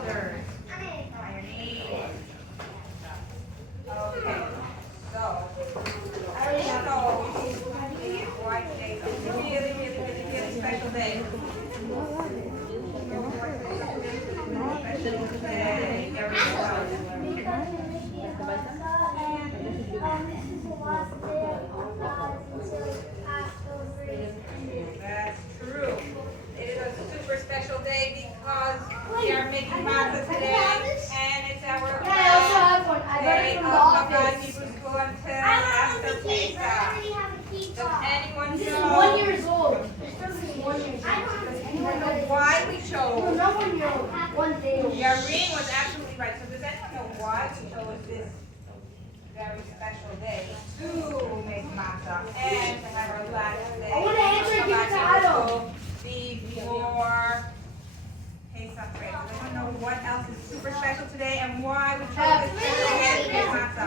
shoulders. On your knees. Okay. So, white day. Really special day. Special day. There we go. That's true. It is a super special day because we are making matzah today, and it's our day of Chabad Hebrew School until after Pesach. Does anyone know? 1 year old. Does anyone know why we chose? No 1 year old. 1 day old. Rabin was absolutely right. So does anyone know why we chose this very special day to make matzah and to have our last day? I want to answer and give it to Adam. Before Pesach break. Does anyone know what else is super special today and why we chose this special day to make matzah?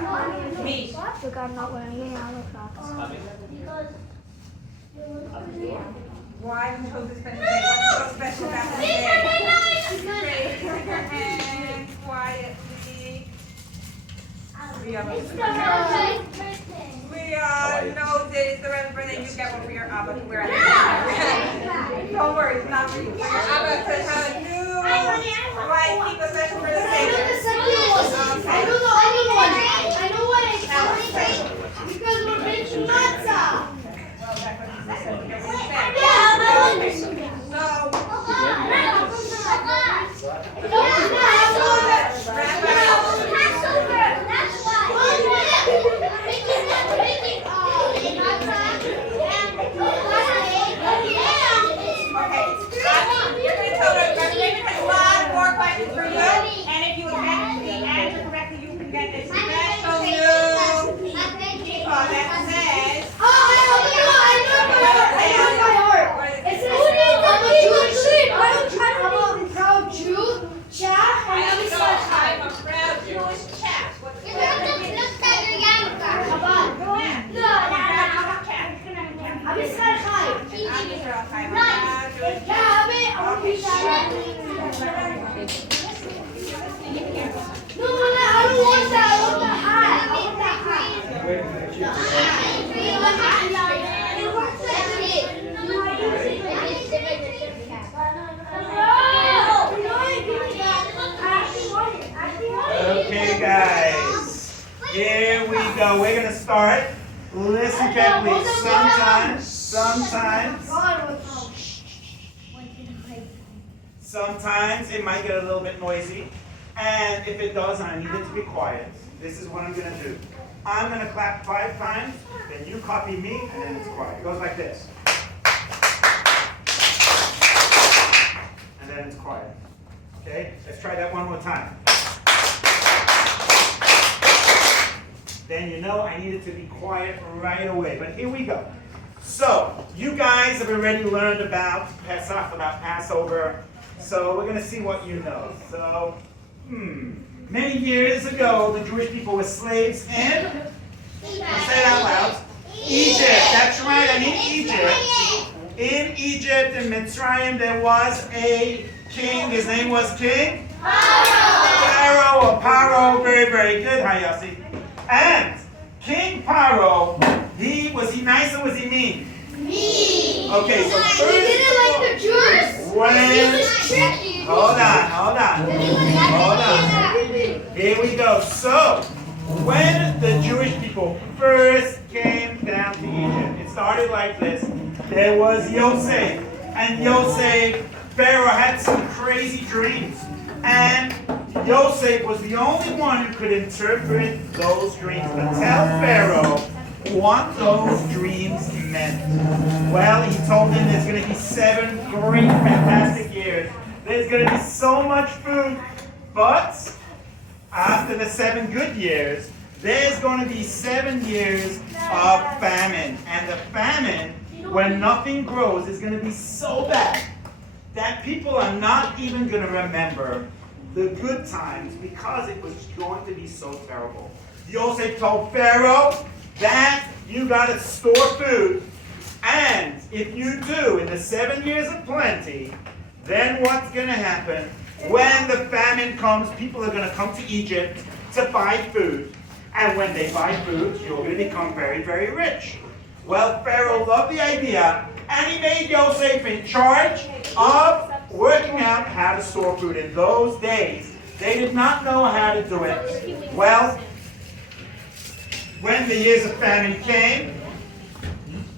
Me. Look, I'm not wearing any other socks. Why we chose this special day? What's so special about this day? Raise your hand quietly. We all know that it's the Rabbi birthday. You get one for your Abba to wear at the Don't worry, it's not for you. For your Abba to have a new white keep a special for the I know the Seder. second one. I know the other one. I know what it's because we're making matzah. Well, that's what he said. That's what he said. Yeah, I understood. Okay, guys, here we go. We're going to start. Listen carefully. Sometimes it might get a little bit noisy. And if it does, I need it to be quiet. This is what I'm going to do. I'm going to clap 5 times, then you copy me, and then it's quiet. It goes like this. And then it's quiet. Okay? Let's try that one more time. Then you know I need it to be quiet right away. But here we go. So, you guys have already learned about Pesach, about Passover. So we're going to see what you know. So, many years ago, the Jewish people were slaves in, say it out loud, Egypt. That's right, I mean Egypt. In Egypt, in Mitzrayim, there was a king. His name was King Pharaoh or Paro. Very, very good. Hi, Yossi. And King Paro, was he nice or was he mean? Mean. Okay, so first He didn't like the Jews. He was tricky. Hold on. Here we go. So, when the Jewish people first came down to Egypt, it started like this. There was Yosef. And Yosef, Pharaoh had some crazy dreams. And Yosef was the only one who could interpret those dreams and tell Pharaoh what those dreams meant. Well, he told him there's going to be 7 great, fantastic years. There's going to be so much food, but after the 7 good years, there's going to be 7 years of famine. And the famine, when nothing grows, is going to be so bad that people are not even going to remember the good times because it was going to be so terrible. Yosef told Pharaoh that you got to store food, and if you do in the 7 years of plenty, then what's going to happen when the famine comes, people are going to come to Egypt to buy food. And when they buy food, you're going to become very, very rich. Well, Pharaoh loved the idea, and he made Yosef in charge of working out how to store food. In those days, they did not know how to do it. Well, when the years of famine came,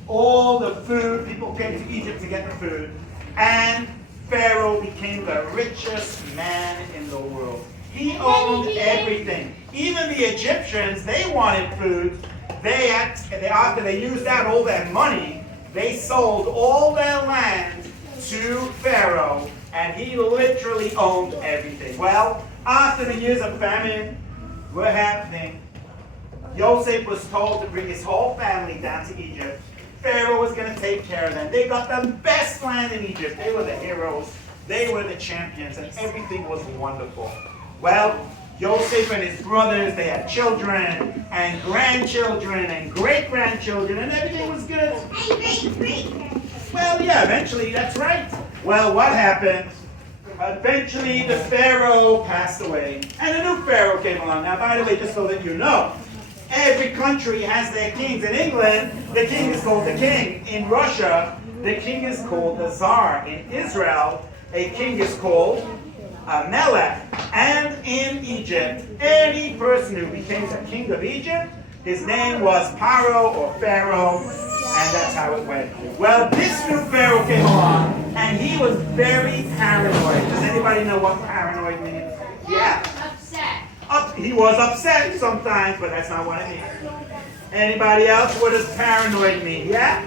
all the food, people came to Egypt to get the food, and Pharaoh became the richest man in the world. He owned everything. Even the Egyptians, they wanted food. After they used out all their money, they sold all their land to Pharaoh, and he literally owned everything. Well, after the years of famine were happening, Yosef was told to bring his whole family down to Egypt. Pharaoh was going to take care of them. They got the best land in Egypt. They were the heroes. They were the champions, and everything was wonderful. Well, Yosef and his brothers, they had children and grandchildren and great-grandchildren, and everything was good. Well, yeah, eventually, that's right. Well, what happened? Eventually, the Pharaoh passed away, and a new Pharaoh came along. Now, by the way, just so that you know, every country has their kings. In England, the king is called the king. In Russia, the king is called the Tsar. In Israel, a king is called a Melech. And in Egypt, any person who became the king of Egypt, his name was Paro or Pharaoh, and that's how it went. Well, this new Pharaoh came along, and he was very paranoid. Does anybody know what paranoid means? Yeah. He was upset sometimes, but that's not what it means. Anybody else? What does paranoid mean? Yeah?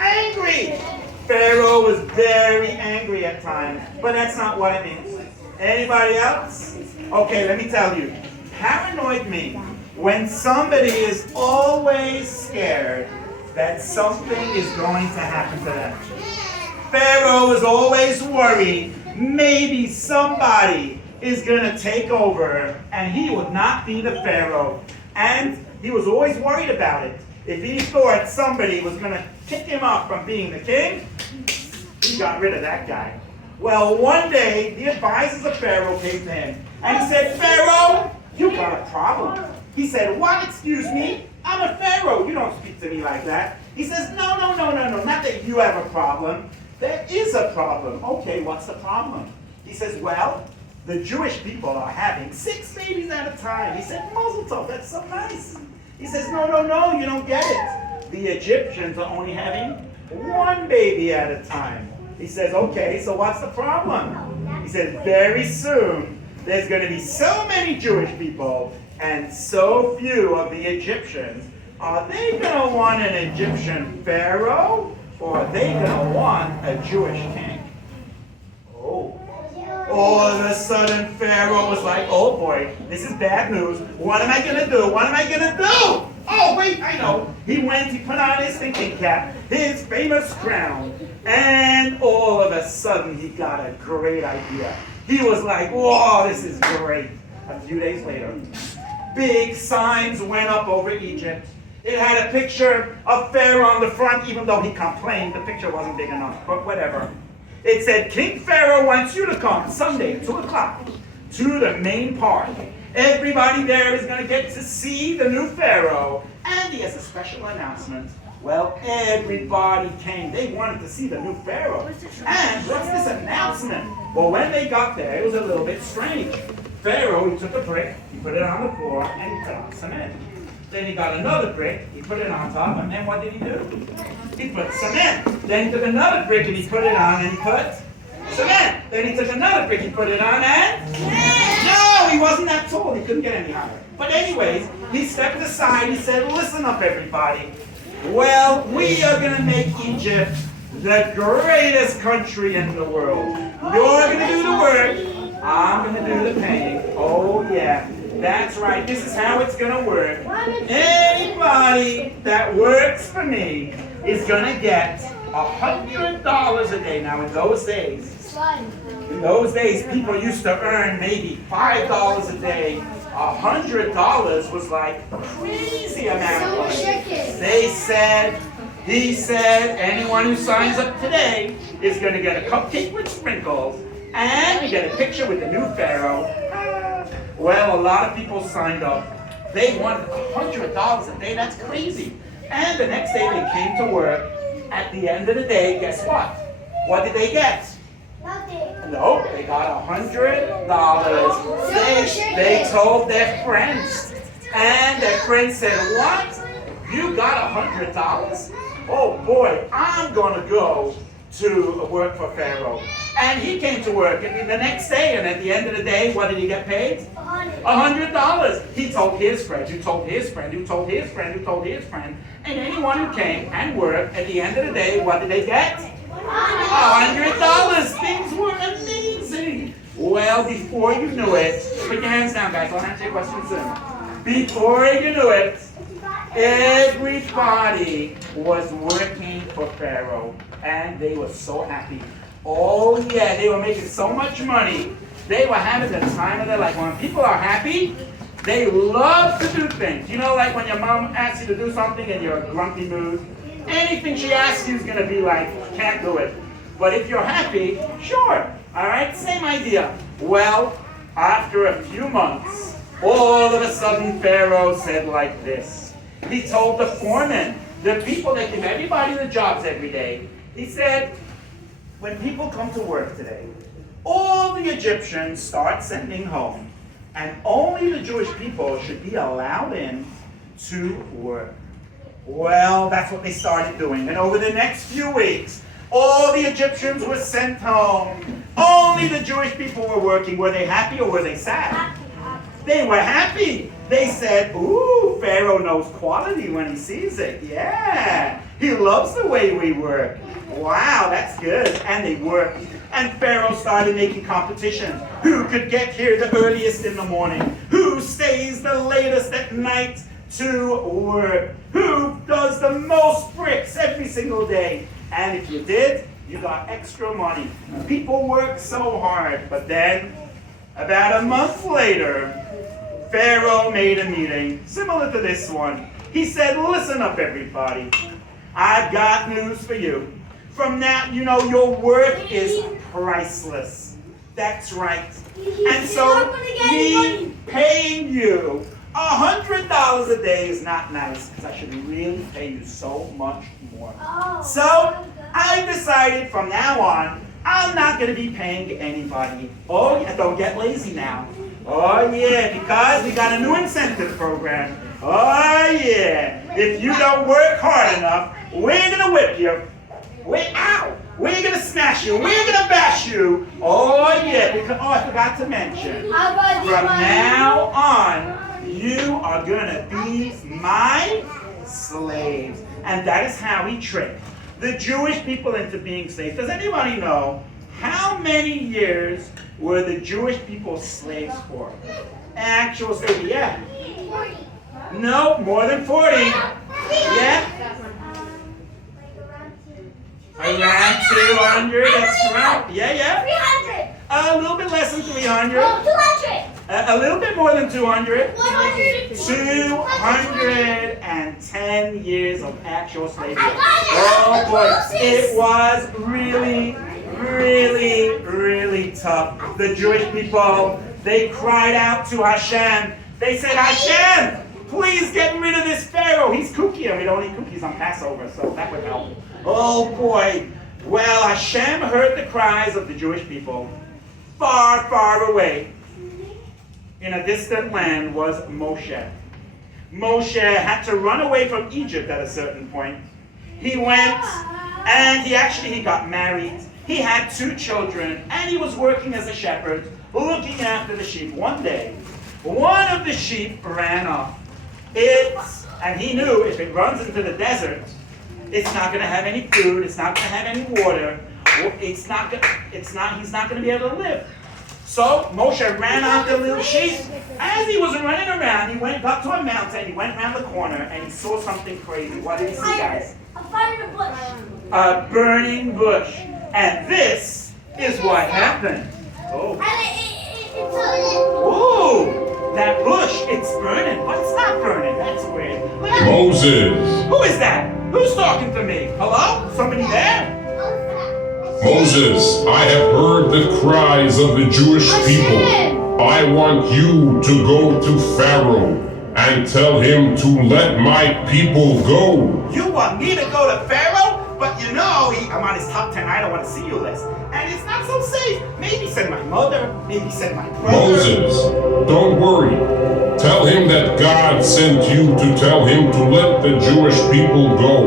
Angry. Pharaoh was very angry at times, but that's not what it means. Anybody else? Okay, let me tell you. Paranoid means when somebody is always scared that something is going to happen to them. Pharaoh was always worried maybe somebody is going to take over, and he would not be the Pharaoh. And he was always worried about it. If he thought somebody was going to kick him off from being the king, he got rid of that guy. Well, one day, the advisors of Pharaoh came to him, and he said, Pharaoh, you got a problem. He said, what? Excuse me? I'm a Pharaoh. You don't speak to me like that. He says, no, not that you have a problem. There is a problem. Okay, what's the problem? He says, well, the Jewish people are having 6 babies at a time. He said, Mazel Tov, that's so nice. He says, no, you don't get it. The Egyptians are only having 1 baby at a time. He says, okay, so what's the problem? He says, very soon, there's going to be so many Jewish people and so few of the Egyptians. Are they going to want an Egyptian pharaoh, or are they going to want a Jewish king? Oh. All of a sudden, Pharaoh was like, oh boy, this is bad news. What am I going to do? What am I going to do? Oh, wait, I know. He put on his thinking cap, his famous crown, and all of a sudden, he got a great idea. He was like, whoa, this is great. A few days later, big signs went up over Egypt. It had a picture of Pharaoh on the front, even though he complained the picture wasn't big enough, but whatever. It said, King Pharaoh wants you to come Sunday, 2 o'clock, to the main park. Everybody there is going to get to see the new Pharaoh, and he has a special announcement. Well, everybody came. They wanted to see the new Pharaoh. And what's this announcement? Well, when they got there, it was a little bit strange. Pharaoh, he took a brick, he put it on the floor, and he put on cement. Then he got another brick, he put it on top, and then what did he do? He put cement. Then he took another brick and he put it on, and he put cement. Then he took another brick, he put it on, and no, he wasn't that tall. He couldn't get any higher. But anyways, he stepped aside. He said, listen up, everybody. Well, we are going to make Egypt the greatest country in the world. You're going to do the work. I'm going to do the paying. Oh, yeah. That's right. This is how it's going to work. Anybody that works for me is going to get $100 a day. Now, in those days, people used to earn maybe $5 a day. $100 was like a crazy amount of money. He said, anyone who signs up today is going to get a cupcake with sprinkles And you get a picture with the new Pharaoh. Well, a lot of people signed up. They wanted $100 a day. That's crazy. And the next day they came to work. At the end of the day, guess what? What did they get? Nope, they got $100. They told their friends. And their friends said, what? You got $100? Oh boy, I'm going to go to work for Pharaoh. And he came to work and the next day, and at the end of the day, what did he get paid? $100. He told his friend, who told his friend, who told his friend, who told his friend, and anyone who came and worked, at the end of the day, what did they get? $100. Things were amazing. Well, before you knew it, put your hands down, guys. I'll answer your questions soon. Before you knew it, everybody was working for Pharaoh, and they were so happy. Oh yeah, they were making so much money. They were having the time of their life. When people are happy, they love to do things. You know, like when your mom asks you to do something and you're in a grumpy mood, anything she asks you is going to be like, can't do it. But if you're happy, sure. All right, same idea. Well, after a few months, all of a sudden Pharaoh said like this. He told the foreman, the people that give everybody the jobs every day, he said, when people come to work today, all the Egyptians start sending home, and only the Jewish people should be allowed in to work. Well, that's what they started doing. And over the next few weeks, all the Egyptians were sent home. Only the Jewish people were working. Were they happy or were they sad? They were happy. They said, ooh, Pharaoh knows quality when he sees it. Yeah, he loves the way we work. Wow, that's good. And they worked. And Pharaoh started making competitions. Who could get here the earliest in the morning? Who stays the latest at night to work? Who does the most bricks every single day? And if you did, you got extra money. People work so hard. But then, about a month later, Pharaoh made a meeting similar to this one. He said, listen up everybody. I've got news for you. From now, you know, your work is priceless. That's right. And so, me paying you $100 a day is not nice, because I should really pay you so much more. So, I decided from now on, I'm not going to be paying anybody. Oh, yeah, don't get lazy now. Oh, yeah, because we got a new incentive program. Oh, yeah. If you don't work hard enough, we're going to whip you. We're going to smash you. We're going to bash you. Oh, yeah. Because, oh, I forgot to mention. From now on, you are going to be my slaves. And that is how he tricked the Jewish people into being slaves. Does anybody know how many years were the Jewish people slaves for? Actual slavery, yeah. 40. No, more than 40. Yeah? Around 200, that's right. Yeah. 300. A little bit less than 300. 200. A little bit more than 200. 100. 210 years of actual slavery. Oh boy, it was really, really, really tough. The Jewish people, they cried out to Hashem. They said, Hashem, please get rid of this Pharaoh. He's kooky, and we don't eat cookies on Passover, so that would help. Oh boy. Well, Hashem heard the cries of the Jewish people. Far, far away, in a distant land, was Moshe. Moshe had to run away from Egypt at a certain point. He went, and he got married. He had 2 children, and he was working as a shepherd, looking after the sheep. One day, one of the sheep ran off. And he knew if it runs into the desert, it's not going to have any food. It's not going to have any water. He's not going to be able to live. So Moshe ran after the little sheep. As he was running around, he went up to a mountain. He went around the corner and he saw something crazy. What did he see, guys? A fire in a bush. A burning bush. And this is what happened. Oh. Ooh, that bush, it's burning, but it's not burning. That's weird. Moses. Who is that? Who's talking to me? Hello? Somebody there? Moses, I have heard the cries of the Jewish people. I want you to go to Pharaoh and tell him to let my people go. You want me to go to Pharaoh? But you know, I'm on his top 10 I don't want to see you list. And it's not so safe. Maybe send my mother, maybe send my brother. Moses, don't worry. Tell him that God sent you to tell him to let the Jewish people go.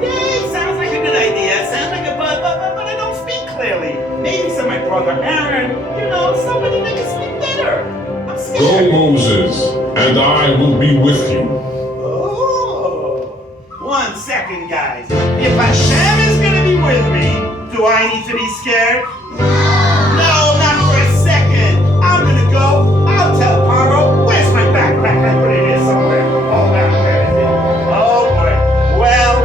Yeah, it sounds like a good idea. Sounds like but I don't speak clearly. Maybe send my brother Aaron. You know, somebody that can speak better. I'm scared. Go, Moses, and I will be with you. Oh, 1 second, guys. If Hashem is going to be with me, do I need to be scared? No, not for a second. I'm going to go. I'll tell Paro. Where's my backpack? I put it here somewhere. Oh, where is it? Oh, boy. Well,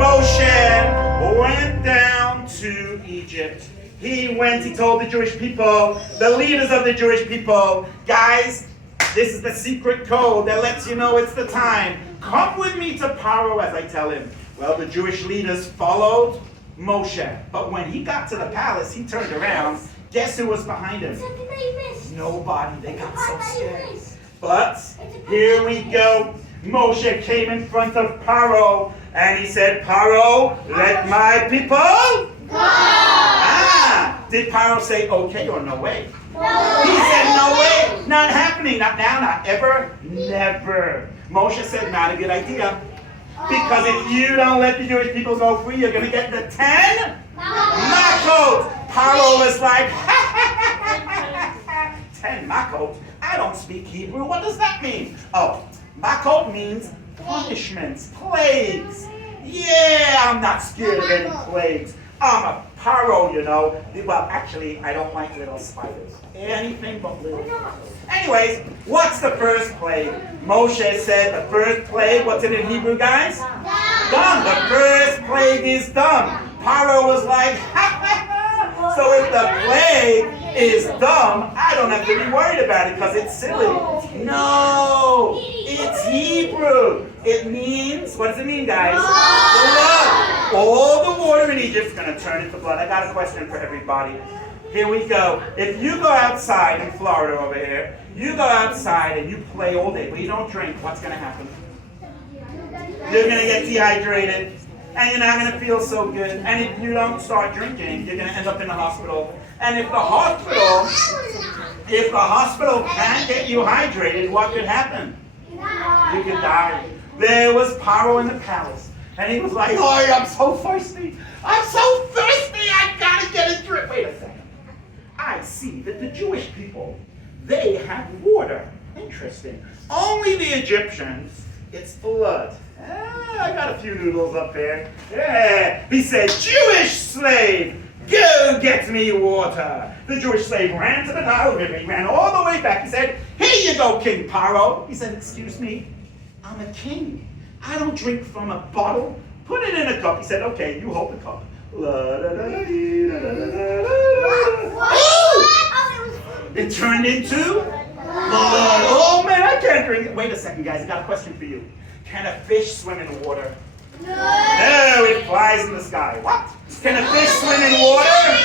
Moshe went down to Egypt. He told the Jewish people, the leaders of the Jewish people, guys, this is the secret code that lets you know it's the time. Come with me to Paro as I tell him. Well, the Jewish leaders followed Moshe. But when he got to the palace, he turned around. Guess who was behind him? Nobody. They got so scared. But here we go. Moshe came in front of Paro and he said, Paro, let my people go. Did Paro say okay or no way? No. He said no way. Not happening. Not now, not ever, never. Moshe said not a good idea. Because if you don't let the Jewish people go free, you're going to get the 10 makot. Paro was like, 10 makot? I don't speak Hebrew. What does that mean? Oh, makot means punishments, plagues. Yeah, I'm not scared of any plagues. I'm a Paro, you know. Well, actually, I don't like little spiders. Anything but little spiders. Anyways, what's the first plague? Moshe said the first plague, what's it in Hebrew, guys? Dumb. The first plague is dumb. Paro was like, so if the plague is dumb, I don't have to be worried about it because it's silly. No, it's Hebrew. It means, what does it mean, guys? Blood. All the water in Egypt is going to turn into blood. I got a question for everybody. Here we go. If you go outside in Florida over here, you go outside and you play all day, but you don't drink, what's going to happen? You're going to get dehydrated, and you're not going to feel so good. And if you don't start drinking, you're going to end up in the hospital. And if the hospital can't get you hydrated, what could happen? You could die. There was Paro in the palace, and he was like, oh, I'm so thirsty. I'm so thirsty, I gotta get a drink. Wait a second. I see that the Jewish people, they have water. Interesting. Only the Egyptians, it's blood. I got a few noodles up there. Yeah. He said, Jewish slave, go get me water. The Jewish slave ran to the Nile River. He ran all the way back. He said, here you go, King Paro. He said, excuse me, I'm a king. I don't drink from a bottle. Put it in a cup. He said, okay, you hold the cup. It turned into blood. Oh man, I can't drink it. Wait a second, guys. I got a question for you. Can a fish swim in water? No, it flies in the sky. What? Can a fish swim in water?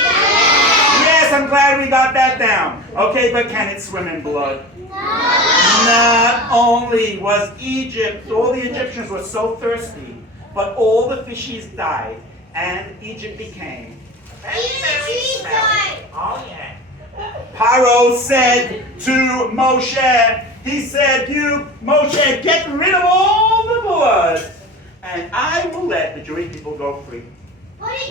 Yes, I'm glad we got that down. Okay, but can it swim in blood? Not only was Egypt, all the Egyptians were so thirsty, but all the fishies died, and Egypt became very smelly. Oh yeah. Paro said to Moshe, he said, you, Moshe, get rid of all the blood, and I will let the Jewish people go free.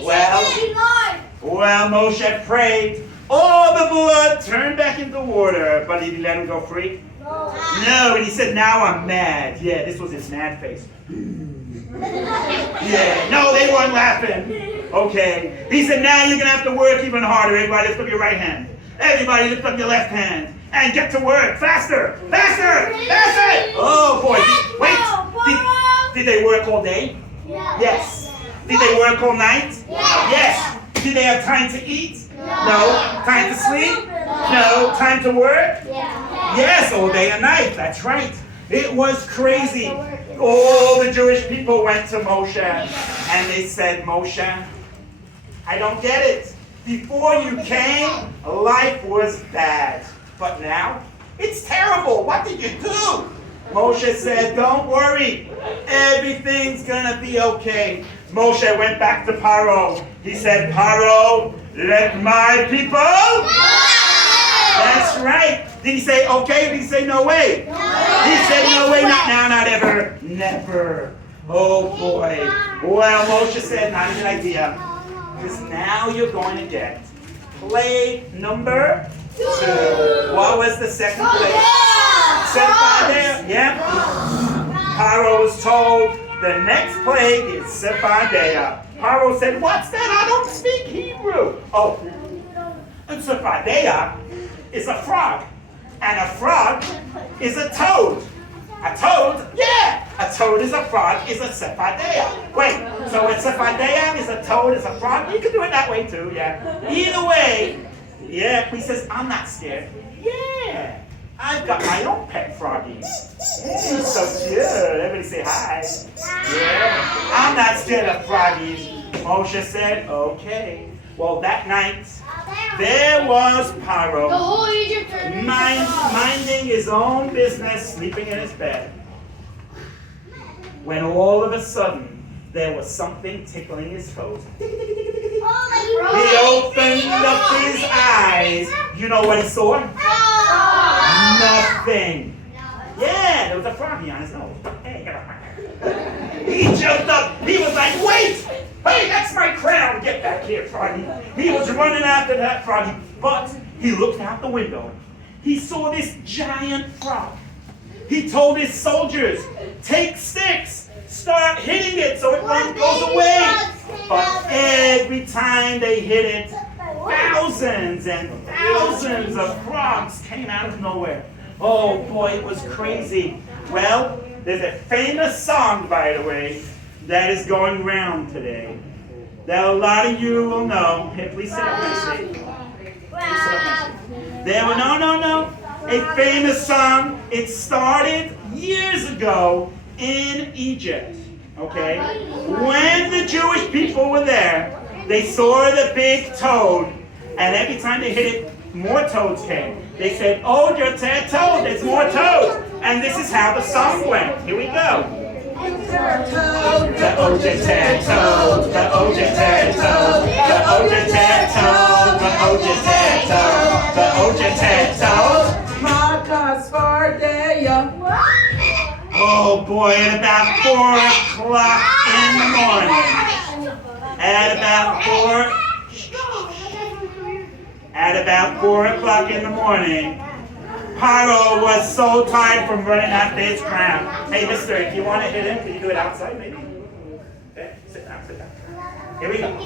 Well, Moshe prayed. All the blood turned back into water, but did he let him go free? No, and he said, now I'm mad. Yeah, this was his mad face. Yeah, no, they weren't laughing. Okay. He said, now you're going to have to work even harder. Everybody lift up your right hand. Everybody lift up your left hand. And get to work. Faster! Faster! Faster! Oh, boy. Wait. Did they work all day? Yes. Did they work all night? Yes. Did they have time to eat? No. Time to sleep? No. Time to work? Yes, all day and night. That's right. It was crazy. All the Jewish people went to Moshe and they said, Moshe, I don't get it. Before you came, life was bad. But now, it's terrible. What did you do? Moshe said, don't worry. Everything's gonna be okay. Moshe went back to Paro. He said, Paro, let my people go. That's right. Did he say okay? Did he say no way? No. He said no way, not now, not ever. Never. Oh boy. Well, Moshe said, not a good idea. Because now you're going to get plague number 2. What was the second plague? Sephardeia. Yeah. Paro was told the next plague is Sephardeia. Paro said, what's that? I don't speak Hebrew. Oh, and Sephardeia is a frog. And a frog is a toad. A toad? Yeah! A toad is a frog, is a Sephardeia. Wait, so a Sephardeia is a toad, is a frog? You can do it that way too, yeah. Either way, yeah, he says, I'm not scared. Yeah, I've got my own pet froggy. Yeah, he's so cute. Everybody say hi. Yeah, I'm not scared of froggies. Moshe said, okay. Well, that night, there was Paro, The whole Egypt minding his own business, sleeping in his bed. When all of a sudden, there was something tickling his toes. He opened up his eyes. You know what he saw? Nothing. Yeah, there was a froggy on his nose. He jumped up. He was like, wait! Hey, that's my crown! Get back here, froggy. He was running after that froggy, but he looked out the window. He saw this giant frog. He told his soldiers, take sticks, start hitting it so it goes away. But every time they hit it, thousands and thousands of frogs came out of nowhere. Oh boy, it was crazy. Well, there's a famous song, by the way, that is going around today that a lot of you will know. Hey, please sit up, please sit. There were no. A famous song. It started years ago in Egypt. Okay? When the Jewish people were there, they saw the big toad, and every time they hit it, more toads came. They said, oh, you're a toad, there's more toads. And this is how the song went. Here we go. The Ojeted toad, the Ojeted toad, the Ojeted toad, the Ojeted toad, the Ojeted toad. Oh boy, at about 4 o'clock in the morning. At about 4 o'clock in the morning, Paro was so tired from running after his crown. Hey, mister, if you want to hit him, can you do it outside, maybe? Okay, sit down. Here we go.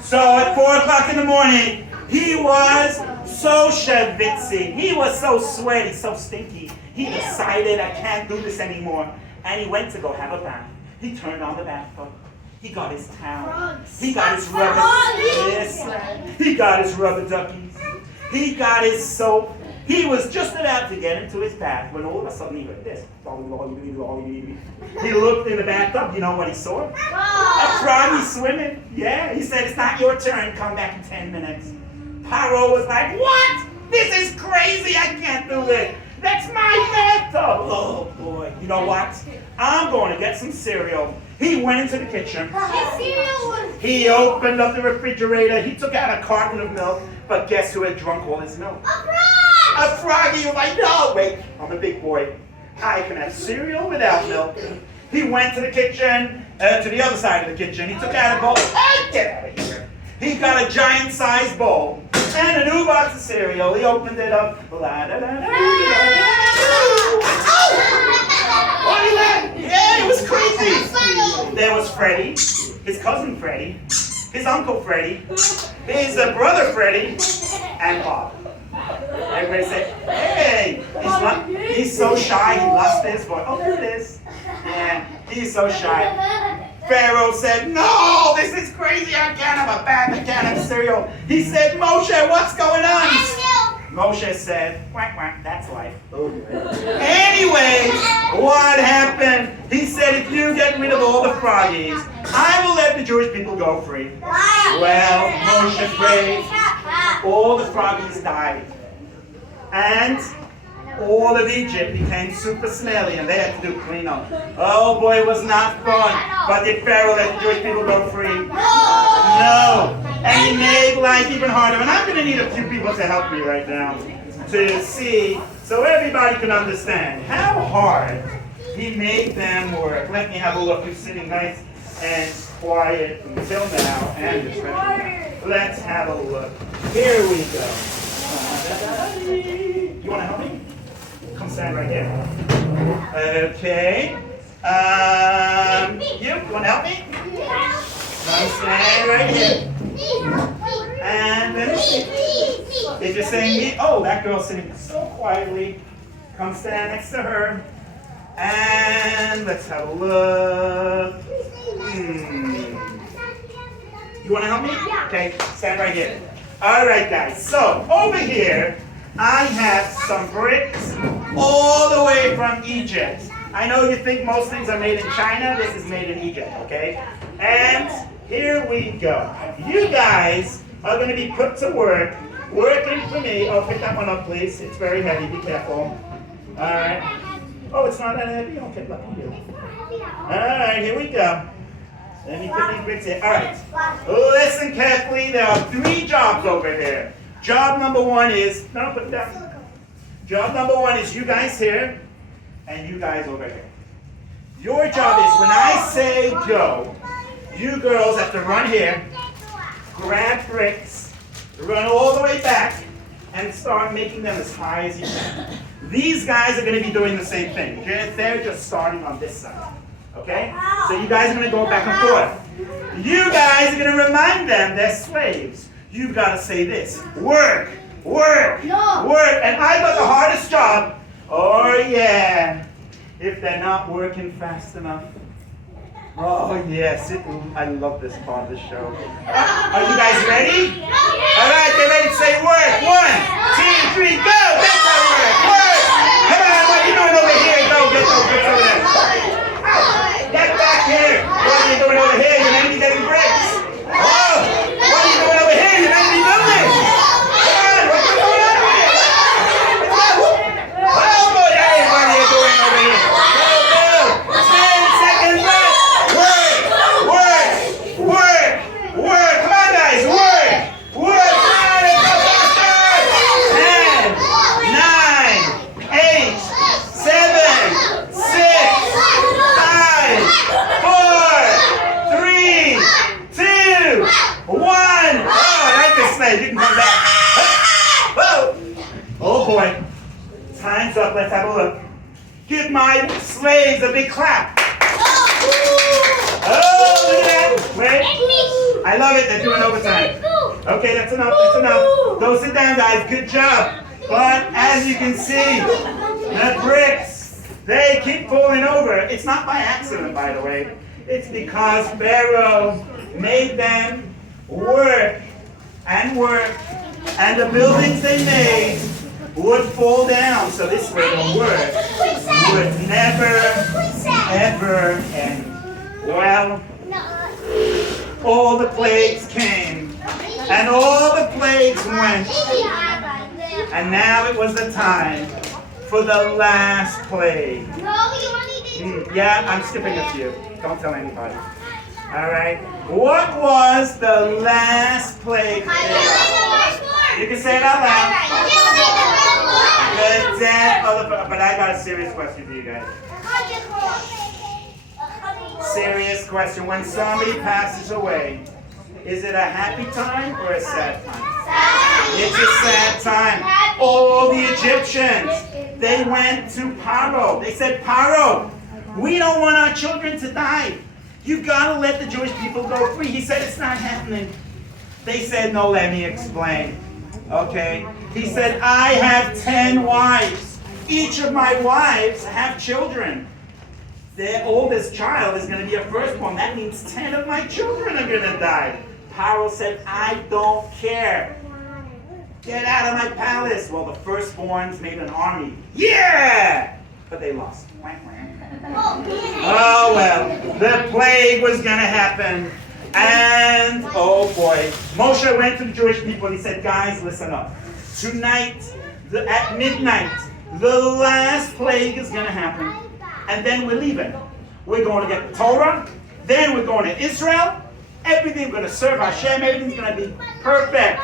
So at 4 o'clock in the morning, he was so shavitzi. He was so sweaty, so stinky. He decided, I can't do this anymore. And he went to go have a bath. He turned on the bathtub. He got his towel. He got his rubber. Yes. He got his rubber duckies. He got his soap. He was just about to get into his bath when all of a sudden he heard this. He looked in the bathtub. You know what he saw? A froggy swimming. Yeah. He said, it's not your turn. Come back in 10 minutes. Paro was like, what? This is crazy. I can't do this. That's my bathtub. Oh boy. You know what? I'm going to get some cereal. He went into the kitchen. He opened up the refrigerator. He took out a carton of milk. But guess who had drunk all his milk? A froggy. He was like, no, wait. I'm a big boy. I can have cereal without milk. He went to the kitchen, to the other side of the kitchen. He took out a bowl. Get out of here. He got a giant-sized bowl and a new box of cereal. He opened it up. Yeah, it was crazy. There was Freddie, his cousin Freddie, his uncle Freddie, his brother Freddie, and Bob. Everybody say, hey, he's so shy, he lost his voice. Oh, there it is. Yeah, he's so shy. Pharaoh said, no, this is crazy. I can't have a bag. I can't have cereal. He said, Moshe, what's going on? Moshe said, quack, quack, that's life. Anyways, what happened? He said, if you get rid of all the froggies, I will let the Jewish people go free. Well, Moshe prayed. All the froggies died. And all of Egypt became super smelly and they had to do cleanup. Oh boy, it was not fun. But did Pharaoh let the Jewish people go free? No. And he made life even harder. And I'm going to need a few people to help me right now to see, so everybody can understand how hard he made them work. Let me have a look. Who's sitting nice and quiet until now and especially. Let's have a look. Here we go. You want to help me? Come stand right here. Okay. You want to help me? Come stand right here. And let me see. If you're saying me, oh, that girl's sitting so quietly. Come stand next to her. And let's have a look. You want to help me? Okay, stand right here. All right, guys. So over here, I have some bricks all the way from Egypt. I know you think most things are made in China. This is made in Egypt, okay? And here we go. You guys are going to be put to work, working for me. Oh, pick that one up, please. It's very heavy. Be careful. All right. Oh, it's not that heavy? Okay, lucky you. All right, here we go. Let me put these bricks in. All right. Listen carefully. There are 3 jobs over here. Job number 1 is, no, put it down. Job number 1 is you guys here and you guys over here. Your job is when I say go, you girls have to run here, grab bricks, run all the way back, and start making them as high as you can. These guys are going to be doing the same thing. They're just starting on this side. Okay? So you guys are going to go back and forth. You guys are going to remind them they're slaves. You got to say this. Work, work, work. And I got the hardest job. Oh, yeah. If they're not working fast enough. Oh, yes. I love this part of the show. Are you guys ready? All right, get ready to say work. 1, 2, 3, go. That's how we work. Work. Come on, what are you doing over here? Go, get those bricks over there. Get back here. What are you doing over here? You're meant to be getting bricks. Oh, what are you doing over here? You're meant to be building. Come on, what's going on over here? Oh, boy, hey, what are you doing over here? Go, go. 10 seconds left. Work, work, work, work. Come on, guys, work, work. Come on, let's go faster. 10, 9, 8, 7, 6, 5, 4, 3, 2, 1. Oh, I like this slave. You can come back. Whoa. Oh, boy. Time's up. Let's have a look. Give my slaves a big clap. Oh, look at that. Wait. I love it. They're doing overtime. Okay, that's enough. That's enough. Go sit down, guys. Good job. But as you can see, the bricks, they keep falling over. It's not by accident, by the way. It's because Pharaoh made them work and work, and the buildings they made would fall down. So this way the work would never, ever end. Well, all the plagues came, and all the plagues went, and now it was the time for the last plague. Yeah, I'm skipping a few. Don't tell anybody. All right. What was the last plague? You can say it out loud. The death of the... But I got a serious question for you guys. Serious question. When somebody passes away, is it a happy time or a sad time? It's a sad time. All the Egyptians, they went to Paro. They said, Paro, we don't want our children to die. You gotta let the Jewish people go free. He said, it's not happening. They said, no, let me explain. Okay? He said, I have 10 wives. Each of my wives have children. Their oldest child is going to be a firstborn. That means 10 of my children are going to die. Paro said, I don't care. Get out of my palace. Well, the firstborns made an army. Yeah! But they lost. Oh, well, the plague was going to happen. And, oh boy, Moshe went to the Jewish people and he said, guys, listen up. Tonight, at midnight, the last plague is going to happen. And then we're leaving. We're going to get the Torah. Then we're going to Israel. Everything, we're going to serve Hashem. Everything's going to be perfect.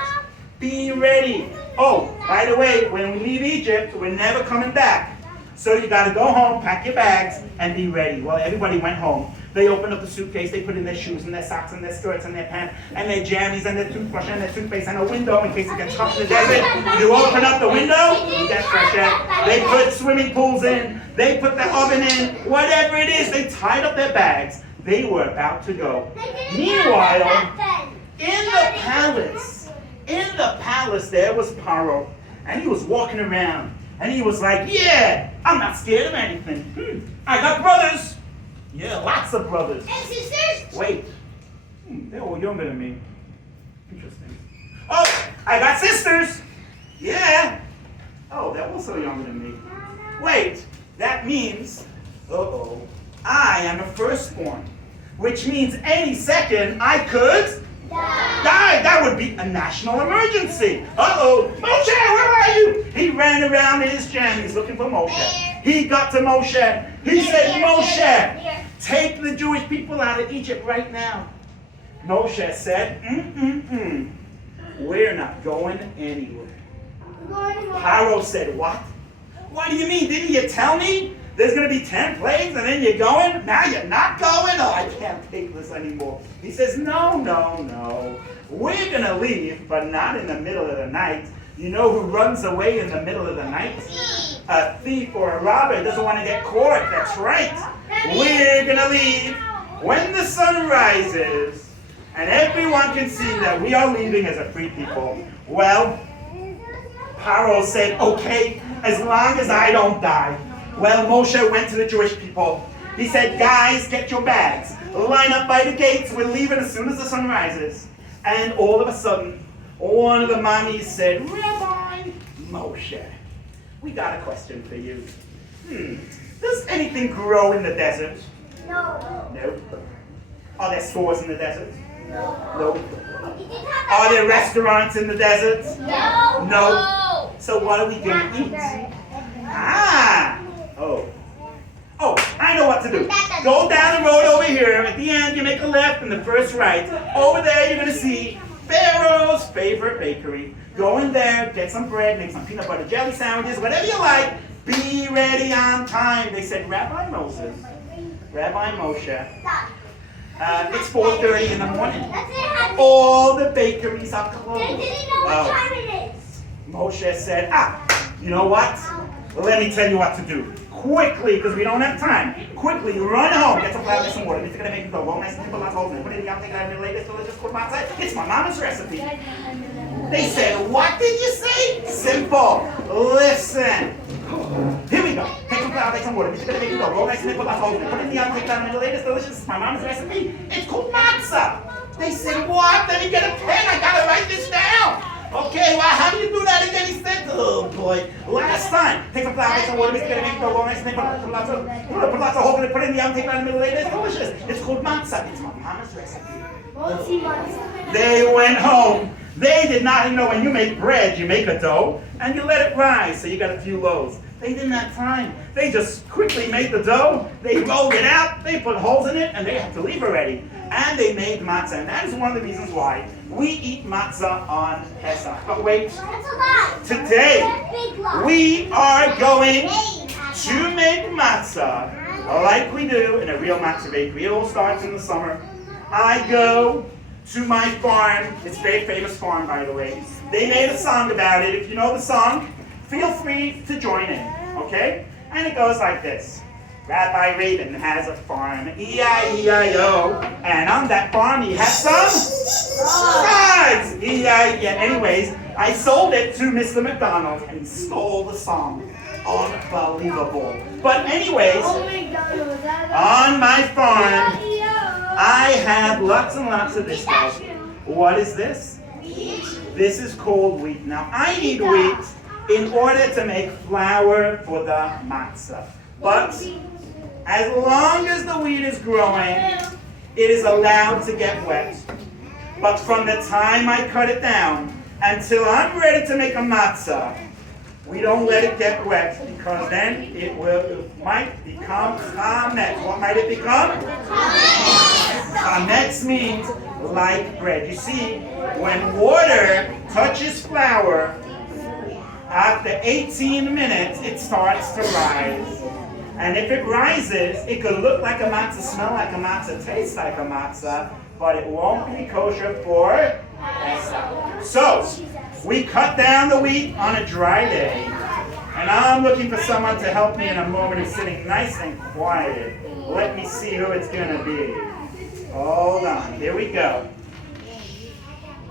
Be ready. Oh, by the way, when we leave Egypt, we're never coming back. So you got to go home, pack your bags, and be ready. Well, everybody went home. They opened up the suitcase. They put in their shoes and their socks and their skirts and their pants and their jammies and their toothbrush and their toothpaste and a window in case it gets hot in the desert. You open up the window, you get fresh air. They put swimming pools in. They put the oven in. Whatever it is, they tied up their bags. They were about to go. Meanwhile, in the palace, there was Paro, and he was walking around, and he was like, yeah, I'm not scared of anything. I got brothers. Yeah, lots of brothers. And sisters? Wait, they're all younger than me. Interesting. Oh, I got sisters. Yeah. Oh, they're also younger than me. Wait, that means, I am a firstborn, which means any second I could die. That would be a national emergency. Moshe, where are you? He ran around in his jammies looking for Moshe. He got to Moshe. He said, Moshe, take the Jewish people out of Egypt right now. Moshe said, we're not going anywhere. Paro said, what? What do you mean? Didn't you tell me there's going to be 10 plagues and then you're going? Now you're not going? Oh, I can't take this anymore. He says, no. We're going to leave, but not in the middle of the night. You know who runs away in the middle of the night? A thief or a robber doesn't want to get caught. That's right. We're going to leave when the sun rises and everyone can see that we are leaving as a free people. Well, Paro said, okay, as long as I don't die. Well, Moshe went to the Jewish people. He said, guys, get your bags. Line up by the gates. We're leaving as soon as the sun rises. And all of a sudden, one of the mommies said, Rabbi Moshe, we got a question for you. Does anything grow in the desert? No. Are there stores in the desert? No. Are there restaurants in the desert? No. So what are we going to eat? Oh, I know what to do. Go down the road over here. At the end, you make a left and the first right. Over there, you're going to see Pharaoh's favorite bakery. Go in there, get some bread, make some peanut butter jelly sandwiches, whatever you like. Be ready on time. They said, Rabbi Moshe, it's 4:30 in the morning. All the bakeries are closed. They didn't know what time it is. Moshe said, you know what? Well, let me tell you what to do. Quickly, because we don't have time. Quickly, run home. Get some flour, get some water. It's going to make it go. Nice and simple, lots of holes. Put it in the oven, take it out of the latest delicious called Matzah. It's my mama's recipe. They said, what did you say? Simple. Listen. Here we go. Take some flour, take some water. It's going to make it go. Nice and simple, lots of holes. Put it in the oven, take it out of the latest delicious. It's my mama's recipe. It's called Matzah. They said, what? Let me get a pen. I got to write this down. Okay, well, how do you do that again? He said, oh boy, last time. Take some flour, take some water, mix it together, make it go nice, and then put lots of holes in it, put it in the oven, take it out in the middle of the day. It's delicious. It's called Matzah. It's my mama's recipe. They went home. They did not know when you make bread, you make a dough, and you let it rise, so you got a few loaves. They didn't have time. They just quickly made the dough, they rolled it out, they put holes in it, and they had to leave already. And they made matzah, and that is one of the reasons why we eat matzah on Pesach. But wait, today we are going to make matzah like we do in a real matzah bakery. It all starts in the summer. I go to my farm. It's a very famous farm, by the way. They made a song about it. If you know the song, feel free to join in, okay? And it goes like this. Rabbi Rabin has a farm, E-I-E-I-O, and on that farm he has some frogs, E-I-E-I-O. Anyways, I sold it to Mr. McDonald, and he stole the song. Unbelievable. But anyways, on my farm, I have lots and lots of this stuff. What is this? This is called wheat. Now, I need wheat in order to make flour for the matzah. But as long as the wheat is growing, it is allowed to get wet. But from the time I cut it down until I'm ready to make a matzah, we don't let it get wet, because then it might become chametz. What might it become? Chametz means like bread. You see, when water touches flour, after 18 minutes, it starts to rise. And if it rises, it could look like a matzah, smell like a matzah, taste like a matzah, but it won't be kosher for Pesach. So, we cut down the wheat on a dry day, and I'm looking for someone to help me in a moment who's sitting nice and quiet. Let me see who it's going to be. Hold on, here we go.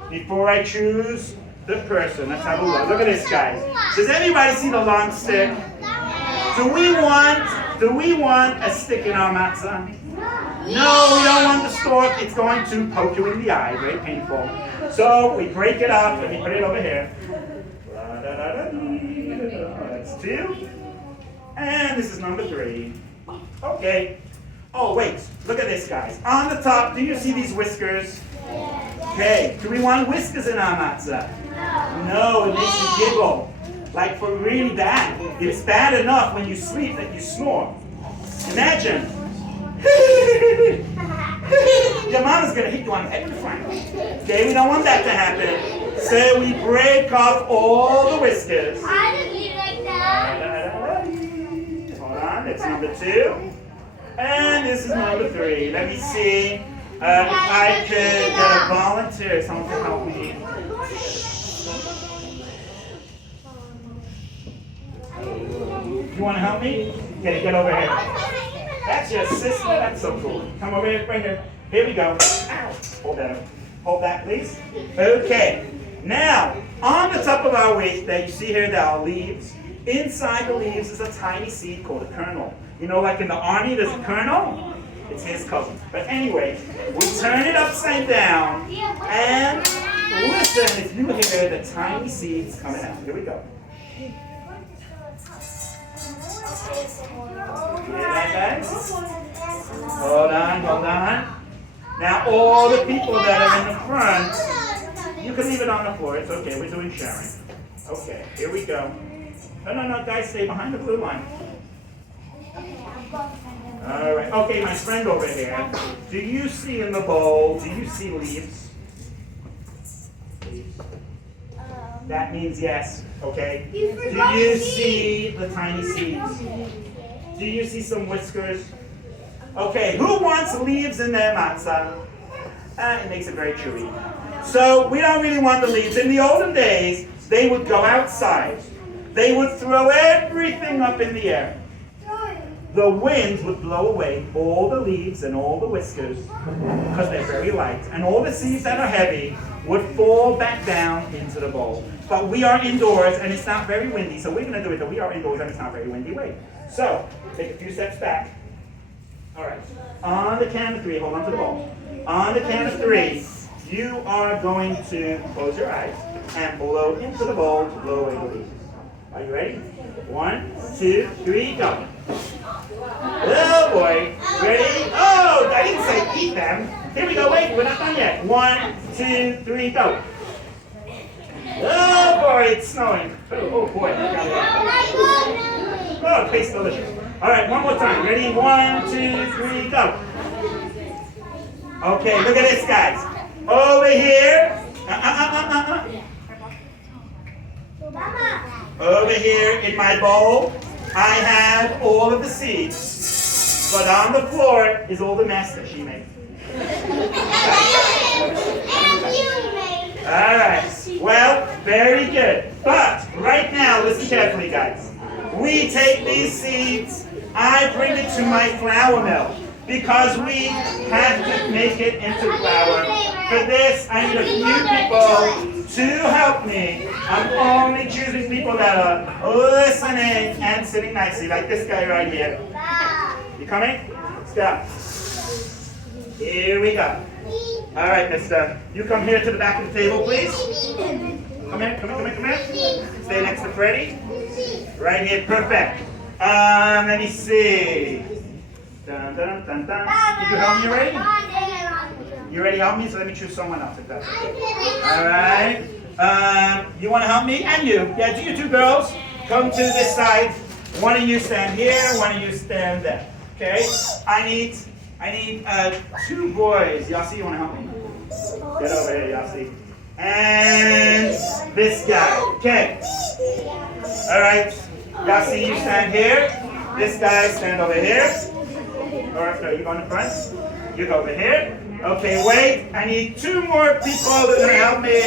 Before I choose the person, let's have a look. Look at this, guys. Does anybody see the long stick? Do we want a stick in our matzah? No, we don't want the stalk. It's going to poke you in the eye. Very painful. So we break it up and we put it over here. That's 2. And this is number 3. Okay. Oh, wait. Look at this, guys. On the top, do you see these whiskers? Okay. Do we want whiskers in our matzah? No, it makes you giggle. Like for really bad. It's bad enough when you sleep that you snore. Imagine. Your mama's going to hit you on the head with a front. Okay, we don't want that to happen. So we break off all the whiskers. I didn't eat like that. Hold on, that's number 2. And this is number 3. Let me see if I could get a volunteer, someone to help me. You want to help me? Okay, get over here. That's your sister. That's so cool. Come over here, right here. Here we go. Ow. Hold that. Hold that, please. Okay. Now, on the top of our wheat, that you see here, there are leaves. Inside the leaves is a tiny seed called a kernel. You know, like in the army, there's a colonel. It's his cousin. But anyway, we turn it upside down, and listen, if you hear the tiny seeds coming out. Here we go. Hear that, guys? Hold on, hold on. Now, all the people that are in the front, you can leave it on the floor. It's okay. We're doing sharing. Okay, here we go. No, guys, stay behind the blue line. All right. Okay, my friend over here. Do you see in the bowl, do you see leaves? Leaves. That means yes, okay? Do you see the tiny seeds? Do you see some whiskers? Okay, who wants leaves in their matzah? It makes it very chewy. So we don't really want the leaves. In the olden days, they would go outside. They would throw everything up in the air. The wind would blow away all the leaves and all the whiskers because they're very light. And all the seeds that are heavy would fall back down into the bowl. But we are indoors and it's not very windy, so we're going to do it that we are indoors and it's not very windy. Wait. So, take a few steps back. All right. On the count of 3, hold on to the bowl. On the count of 3, you are going to close your eyes and blow into the bowl to blow away the leaves. Are you ready? 1, 2, 3, go. Oh boy. Ready? Oh, I didn't say eat them. Here we go. Wait, we're not done yet. 1, 2, 3, go. Oh boy, it's snowing. Oh boy. Oh, it tastes delicious. All right, one more time. Ready? 1, 2, 3, go. Okay, look at this, guys. Over here. Over here in my bowl, I have all of the seeds. But on the floor is all the mess that she made. All right. Well, very good. But right now, listen carefully, guys. We take these seeds, I bring it to my flour mill because we have to make it into flour. For this, I need a few people to help me. I'm only choosing people that are listening and sitting nicely, like this guy right here. You coming? Let's go. Here we go. All right, mister. You come here to the back of the table, please. Come here, come here, come here, come here. Stay next to Freddie. Right here, perfect. Let me see. Dun, dun, dun, dun. Did you help me already? You already helped me, so let me choose someone else if that's okay. All right. You want to help me? And you. Yeah, you two girls. Come to this side. One of you stand here, one of you stand there. Okay? I need two boys. Yossi, you want to help me? Get over here, Yossi. And this guy. Okay. All right. Yossi, you stand here. This guy stand over here. All right, so you go in the front. You go over here. Okay, wait. I need two more people that are going to help me.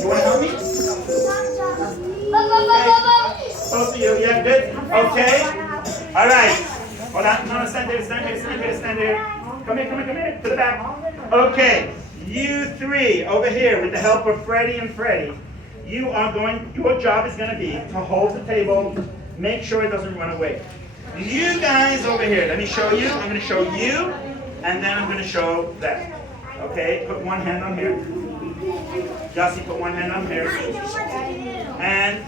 You want to help me? Both of you, yeah, good. Okay. All right. Hold on. No, stand there, stand here, stand here, stand here. Come here, come here, come here. To the back. Okay. You three over here with the help of Freddie and Freddie. Your job is going to be to hold the table, make sure it doesn't run away. You guys over here, let me show you. I'm going to show you, and then I'm going to show them. Okay, put one hand on here. Yossi, put one hand on here. And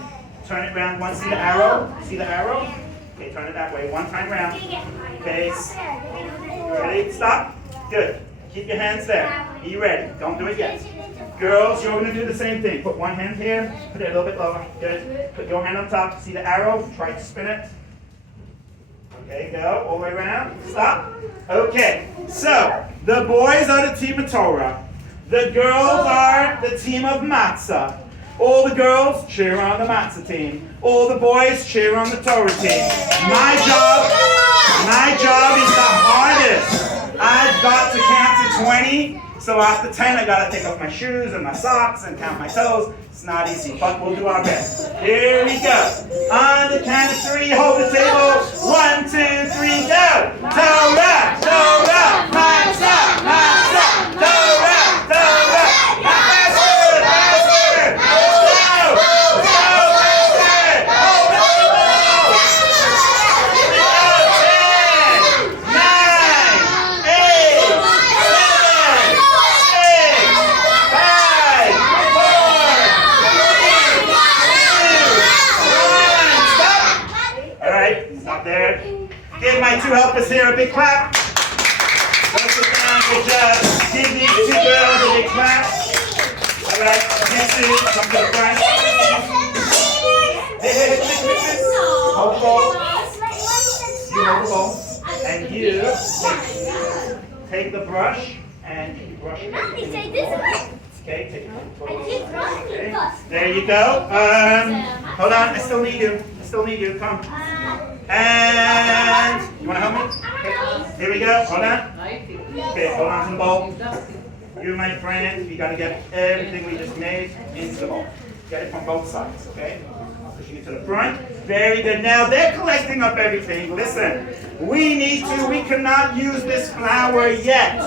turn it around. See the arrow? See the arrow? Okay, turn it that way. One time round. Okay. Ready? Stop. Good. Keep your hands there. Be ready. Don't do it yet. Girls, you're going to do the same thing. Put one hand here. Put it a little bit lower. Good. Put your hand on top. See the arrow? Try to spin it. Okay, go. All the way around. Stop. Okay. So, the boys are the team of Torah. The girls are the team of Matzah. All the girls cheer on the Matzah team. All the boys cheer on the Torah team. My job is the hardest. I've got to count to 20. So after 10, I got to take off my shoes and my socks and count my toes. It's not easy, but we'll do our best. Here we go. On the count of 3, hold the table. 1, 2, 3, go. Torah, Torah, Matzah, Matzah, Torah, Torah. Faster, faster. Go, go, faster. Hold the table. 10, 9, 8, 7, 6, 5, 4, 3, 2, 1. Stop. All right, stop there. Give my two helpers here a big clap. Go sit down, good job. Give these two girls a big clap. All right, you two, come to the front. Hold the ball. You hold the ball. And you take the brush and you brush it. Okay, take it. Okay. There you go. Hold on, I still need you. Come. And you want to help me? Okay. Here we go. Hold on. Okay, hold on to the bowl. You, my friend, you got to get everything we just made into the bowl. Get it from both sides, okay? Pushing it to the front. Very good. Now they're collecting up everything. Listen, we cannot use this flour yet.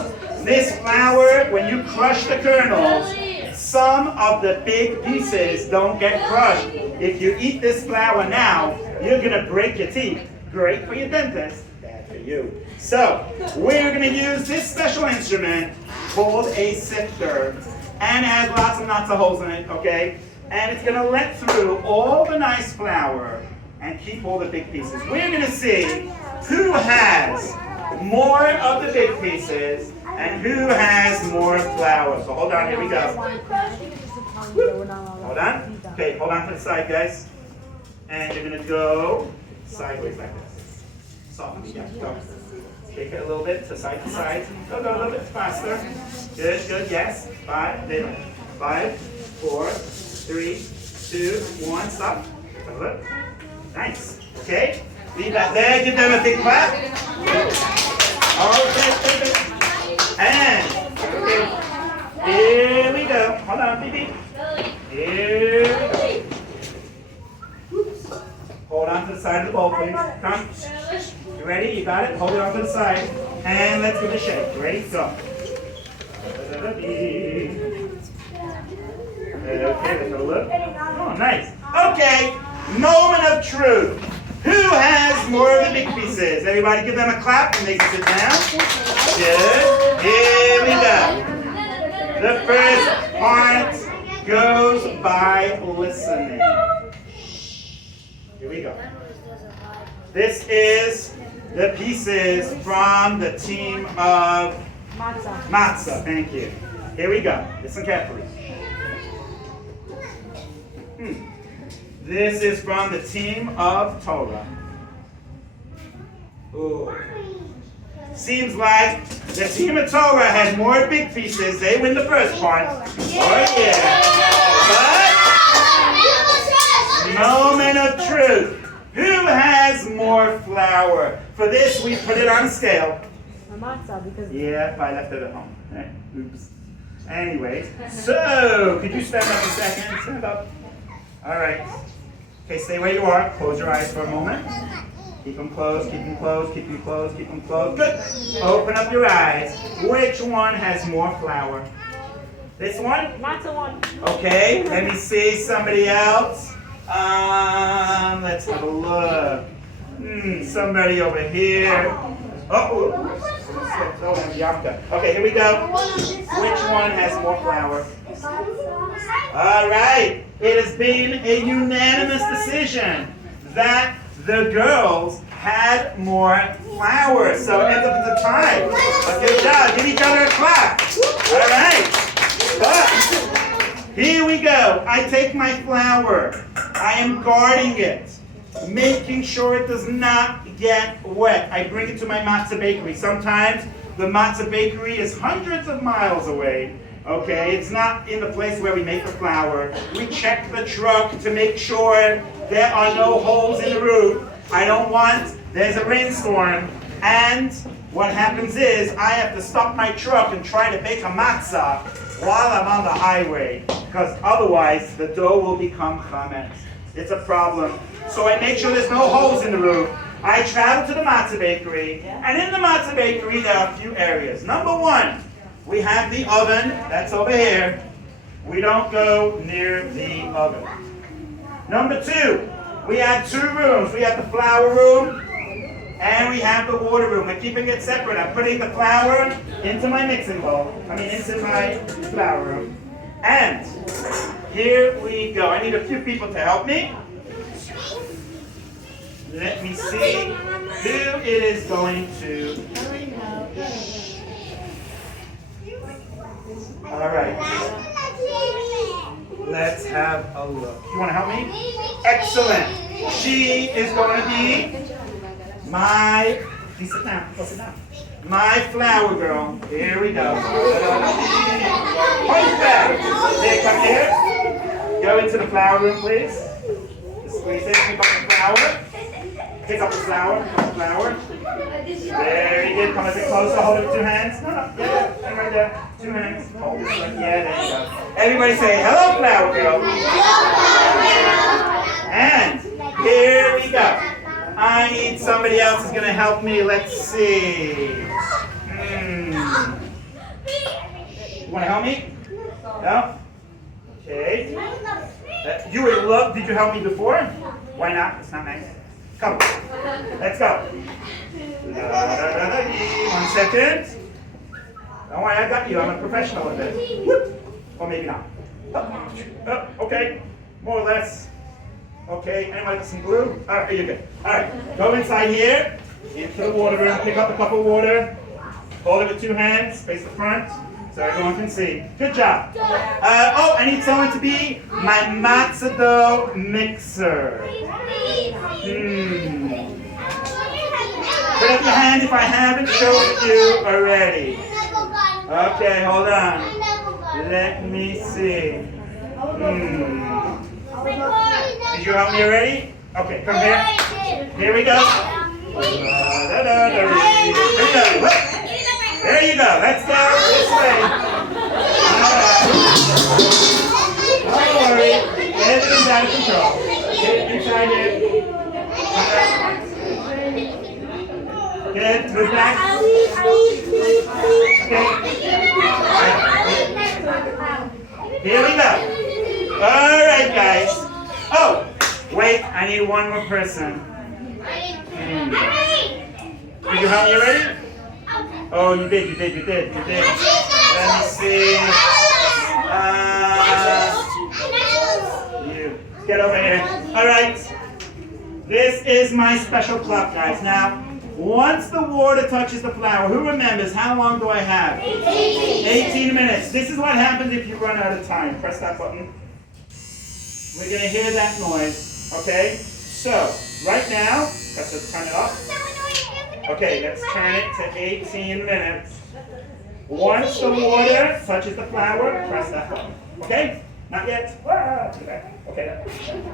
This flour, when you crush the kernels, some of the big pieces don't get crushed. If you eat this flour now, you're going to break your teeth. Great for your dentist, bad for you. So, we're going to use this special instrument called a sifter, and it has lots of nuts and holes in it, okay? And it's going to let through all the nice flour and keep all the big pieces. We're going to see who has more of the big pieces and who has more flour. So hold on, here we go. Hold on. Okay, hold on to the side, guys. And you're going to go sideways like this. Softly, yeah, go. Shake it a little bit to side. Go a little bit faster. Good, yes. 5, 4, 3, 2, 1, stop. Have a look. Nice. Okay. Leave that there. Give them a big clap. Okay. And okay. Here we go. Hold on, baby. Here we go. Hold on to the side of the bowl, please. Come. You ready? You got it? Hold it on to the side. And let's give it a shake. Ready? Go. Okay, let's have a look. Oh, nice. Okay, moment of truth. Who has more of the big pieces? Everybody give them a clap and they can sit down. Good. Here we go. The first part goes by listening. Here we go. This is the pieces from the team of Matzah. Thank you. Here we go. Listen carefully. This is from the team of Torah. Ooh. Seems like the team of Torah has more big pieces. They win the first part. Oh yeah. But moment of truth. Who has more flour? For this, we put it on a scale. Matzah, because yeah, I left it at home. Oops. Anyways, so could you stand up a second? Stand up. All right. Okay, stay where you are. Close your eyes for a moment. Keep them closed, keep them closed, keep them closed, keep them closed. Good. Open up your eyes. Which one has more flour? This one? Matzah one. Okay, let me see somebody else. Let's have a look. Somebody over here. Okay, here we go. Which one has more flour? All right. It has been a unanimous decision that the girls had more flour. So it ends up at the tie. Good job. Give each other a clap. All right. But here we go. I take my flour. I am guarding it, making sure it does not get wet. I bring it to my Matzah Bakery. Sometimes the Matzah Bakery is hundreds of miles away. Okay, it's not in the place where we make the flour. We check the truck to make sure there are no holes in the roof. I don't want, there's a rainstorm, and what happens is I have to stop my truck and try to bake a matzah while I'm on the highway, because otherwise the dough will become chametz. It's a problem. So I make sure there's no holes in the roof. I travel to the Matzah Bakery, and in the Matzah Bakery there are a few areas. Number one, we have the oven, that's over here. We don't go near the oven. Number two, we have two rooms. We have the flour room, and we have the water room. We're keeping it separate. I'm putting the flour into my mixing bowl. Into my flour room. And here we go. I need a few people to help me. Let me see who it is going to. All right. Let's have a look. You want to help me? Excellent. She is going to be my. Please sit down. Go sit down. My flour girl. Here we go. Perfect. Here, come here. Go into the flour room, please. Just squeeze it. Pick up the flour. Pick up the flour. Pick up the flour. Very good. Come a bit closer. Hold it with 2 hands. No. Yeah. Right there. 2 hands. Hold it. Yeah, there you go. Everybody say, hello, flour girl. And here we go. I need somebody else who's going to help me. Let's see. You want to help me? No? Okay. You would love, did you help me before? Why not? It's not nice. Come. Let's go. 1 second. Don't worry, I got you. I'm a professional at this. Or maybe not. Okay. More or less. Okay, anyone with some glue? All right, you're good. All right, go inside here, into the water room, pick up a cup of water, hold it with 2 hands, face the front, so everyone can see. Good job. I need someone to be my matzah dough mixer. Put up your hand if I haven't showed you already. Okay, hold on. Let me see. Did you help me already? Okay, come here. Here we go. There you go. Let's go this way. Don't worry. Everything's out of control. Get inside here. Good. Move back. Okay. Here we go. All right, guys. Oh, wait. I need one more person. Did you help me already? Oh, you did. Let me see. You get over here. All right. This is my special clock, guys. Now, once the water touches the flour, who remembers how long do I have? 18 minutes. This is what happens if you run out of time. Press that button. We're going to hear that noise. Okay? So, right now, let's turn it off. Okay, let's turn it to 18 minutes. Once the water touches the flour, press that button. Okay? Not yet. Okay.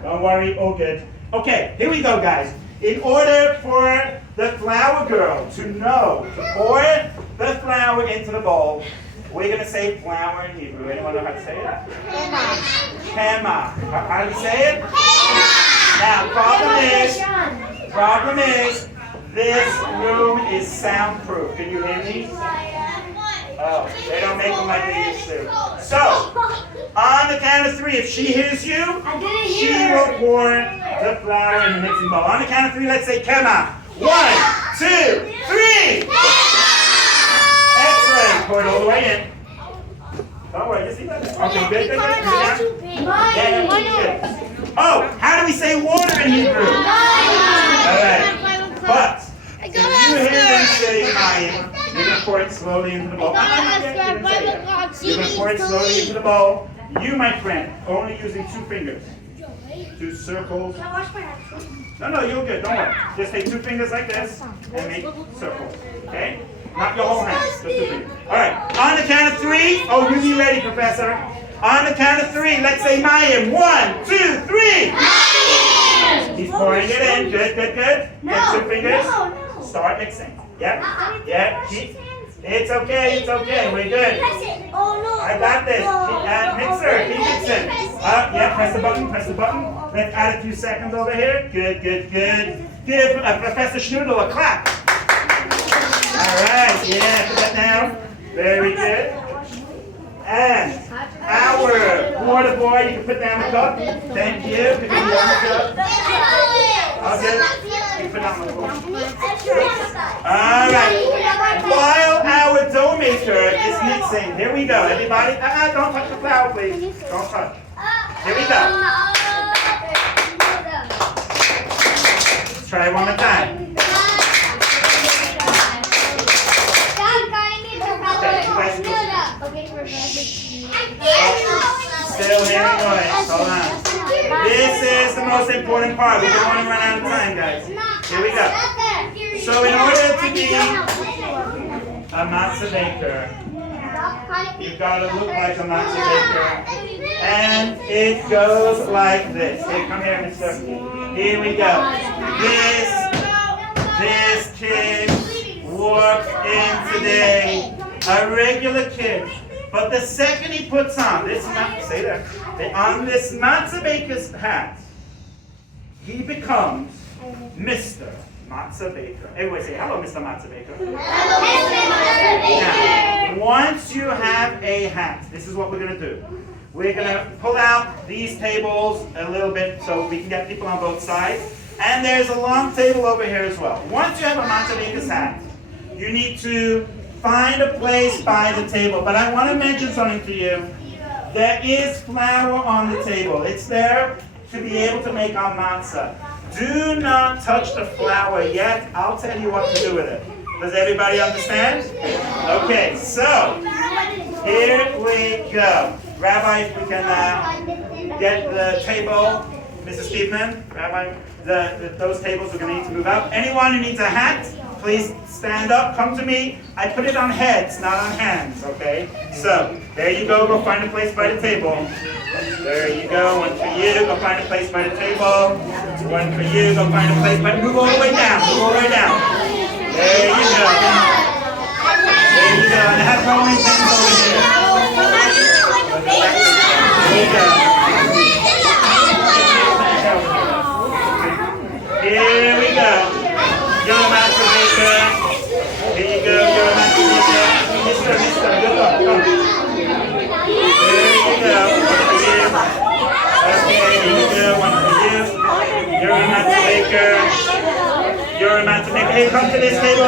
Don't worry, all good. Okay, here we go, guys. In order for the flour girl to know to pour the flour into the bowl, we're going to say flour in Hebrew. Anyone know how to say it? Kema. How do we say it? Now, problem is, this room is soundproof. Can you hear me? Oh, they don't make them like they used to. So, on the count of 3, if she hears you, she will pour the flour in the mixing bowl. On the count of 3, let's say Kema. 1, 2, 3. Excellent. Pour it all the way in. Don't worry, just leave it there. Okay, good. Oh, how do we say water in Hebrew? Alright. But, if you hear them say mayim, you're going to pour it slowly into the bowl. You're going to pour it slowly into the bowl. You, my friend, only using 2 fingers. 2 circles. No, you're good. Don't worry. Just take 2 fingers like this and make circles. Okay? Not your whole hands. Just 2 fingers. All right. On the count of 3. Oh, you be ready, Professor. On the count of 3, let's say mayim. 1, 2, 3. He's pouring it in. Good. Get 2 fingers. Start mixing. Yep. It's okay. We're good. I got this. Mixer. Keep mixing. Press the button. Let's add a few seconds over here. Good. Give Professor Schnoodle a clap. All right. Put that down. Very good. And our water boy, you can put down the cup. Thank you. Put down the cup. Okay. You put down the cup. All right. While our dough maker is mixing, here we go. Everybody, don't touch the flour, please. Don't touch. Here we go. Let's try it one more time. Still hearing noise. Hold on. This is the most important part. We don't want to run out of time, guys. Here we go. So in order to be a matzah baker, you've got to look like a matzah baker. And it goes like this. Here, come here, Mr. Here we go. This kid walked in today. A regular kid. But the second he puts on this matzah baker's hat, he becomes Mr. Matzah Baker. Everybody say, hello, Mr. Matzah Baker. Now, once you have a hat, this is what we're going to do. We're going to pull out these tables a little bit so we can get people on both sides. And there's a long table over here as well. Once you have a Matzah Baker's hat, you need to find a place by the table. But I want to mention something to you. There is flour on the table. It's there to be able to make our matzah. Do not touch the flour yet. I'll tell you what to do with it. Does everybody understand? Okay, so here we go. Rabbi, if we can get the table. Mrs. Steedman, Rabbi, those tables are going to need to move out. Anyone who needs a hat, please stand up, come to me. I put it on heads, not on hands, okay? So, there you go find a place by the table. There you go, one for you, go find a place by the table. One for you, go find a place by the, move all the way down, There you go. And I have rolling pins over here. There you go. Here we go. You're a master maker. Here you go, you're a master maker. Mister, good luck, come. There you go, one for you. Okay, here you go, one for you. You're a master maker. You're a Hey, come to this table.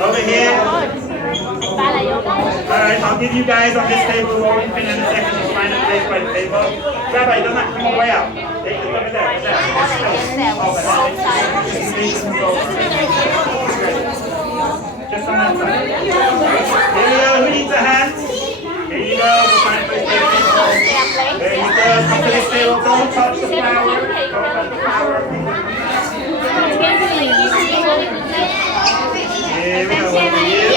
Over here. Alright, I'll give you guys on this table a rolling pin in a second. Just find a place by the table. Rabbi, it doesn't have to come way out. Take it over there. Just on that side. Here you go. Who needs a hand? Here you go. We'll find a place by the table. There you go. Come to this table. Don't touch the flour. Don't touch the flour. Here we go. One for you.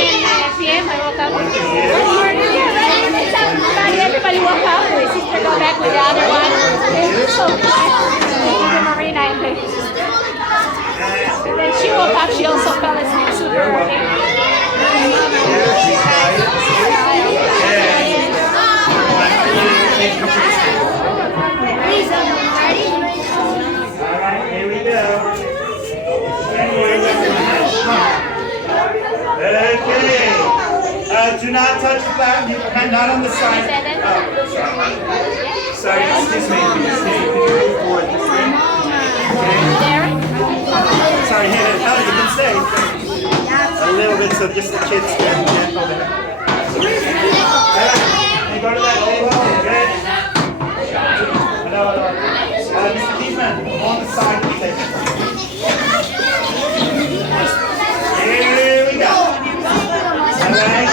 Everybody walk out. My sister go back with the other one. So Marina and then she woke up. She also fell asleep super early. Alright, here we go. Okay. Do not touch the flour. You can not on the side. Sorry, excuse me. Can you move forward this way? Okay. Sorry, here. No, you can stay. A little bit so just the kids can get over there. You go to that table. Good. Hello. Mr. Keithman, on the side of the table. Here we go. Alright.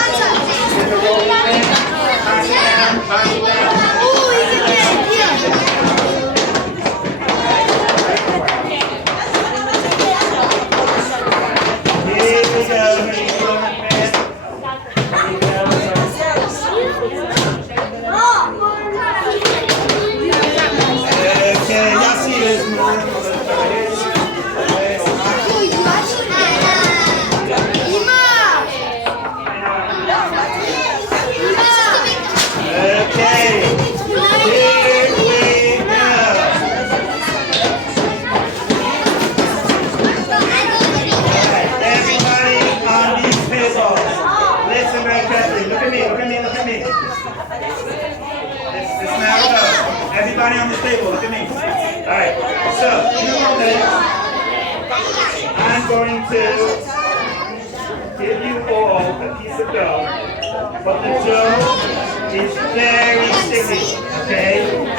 Get the roll in. Pass it down. Pass it down. Here we go. Okay, y'all see this more. Everybody on this table, look at me. Alright, so you know this. I'm going to give you all a piece of dough. But the dough is very sticky, okay?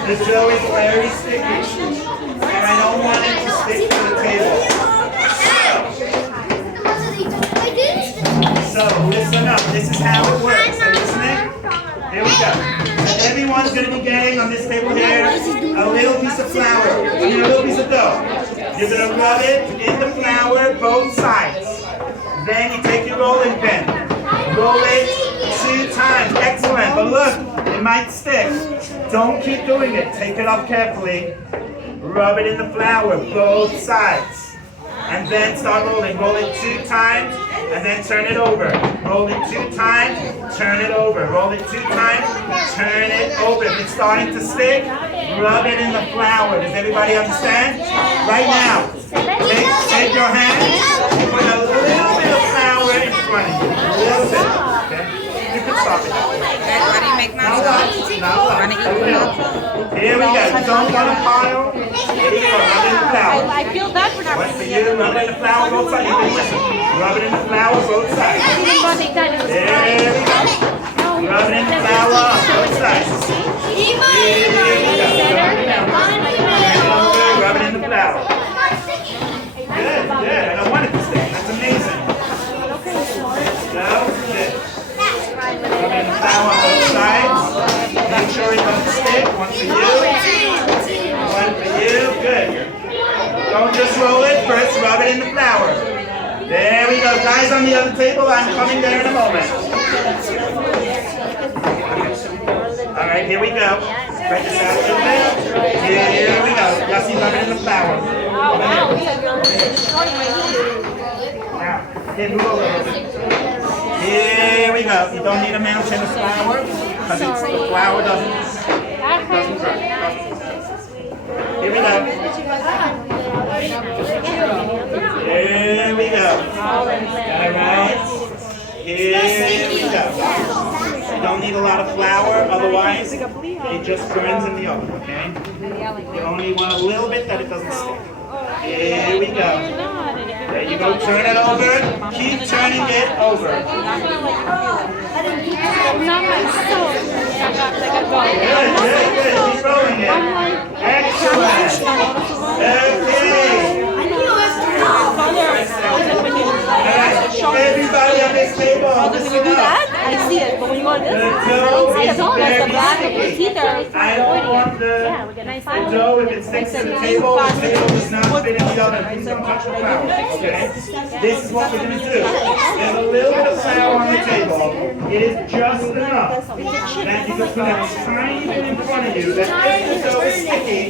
The dough is very sticky. And I don't want it to stick to the table. So listen up, this is how it works. Are you listening? Here we go. Everyone's going to be getting on this table here a little piece of flour, a little piece of dough. You're going to rub it in the flour both sides. Then you take your rolling pin. Roll it 2 times. Excellent. But look, it might stick. Don't keep doing it. Take it off carefully. Rub it in the flour both sides. And then start rolling. Roll it 2 times and then turn it over. Roll it 2 times, turn it over. Roll it 2 times, turn it over. If it's starting to stick, rub it in the flour. Does everybody understand? Right now, take your hand and put a little bit of flour in front of you. A little bit. Okay? You can stop it. Now what? Here we go. Don't want a pile. Here we go. Rub it in the flour. I feel bad for not One for you. Rub it in the flour both sides. You can listen. Rub it in the flour both sides. There we go. Rub it in the flour on both sides. Here we go. Rub it in the flour. Good, good. I don't want it to stick. That's amazing. No, good. Rub it in the flour on both sides. Make sure it doesn't stick. One for you. One for you. Good. Don't just roll it. First, rub it in the flour. There we go. Guys on the other table, I'm coming there in a moment. All right, here we go. Spread this out a little bit. Here we go. Y'all see rub it in the flour. Now, move over a little bit. Here we go. You don't need a mountain of flour because the flour doesn't rub. Here we go. Here we go. Alright. Here we go. You don't need a lot of flour, otherwise it just burns in the oven, okay? You only want a little bit that it doesn't stick. Here we go. There you go, turn it over. Keep turning it over. Not myself. Good. Keep rolling it. Excellent. Okay. Alright, everybody on this table, listen up. I see it, but when you go to this, The I dough don't see is it. The black of very the teeth are. I don't want the dough, if it sticks to the table does not fit in the oven. Please don't touch the flour, okay? This is what we're going to do. There's a little bit of flour on the table. It is just enough that you can put a tiny bit in front of you that if the dough is sticky,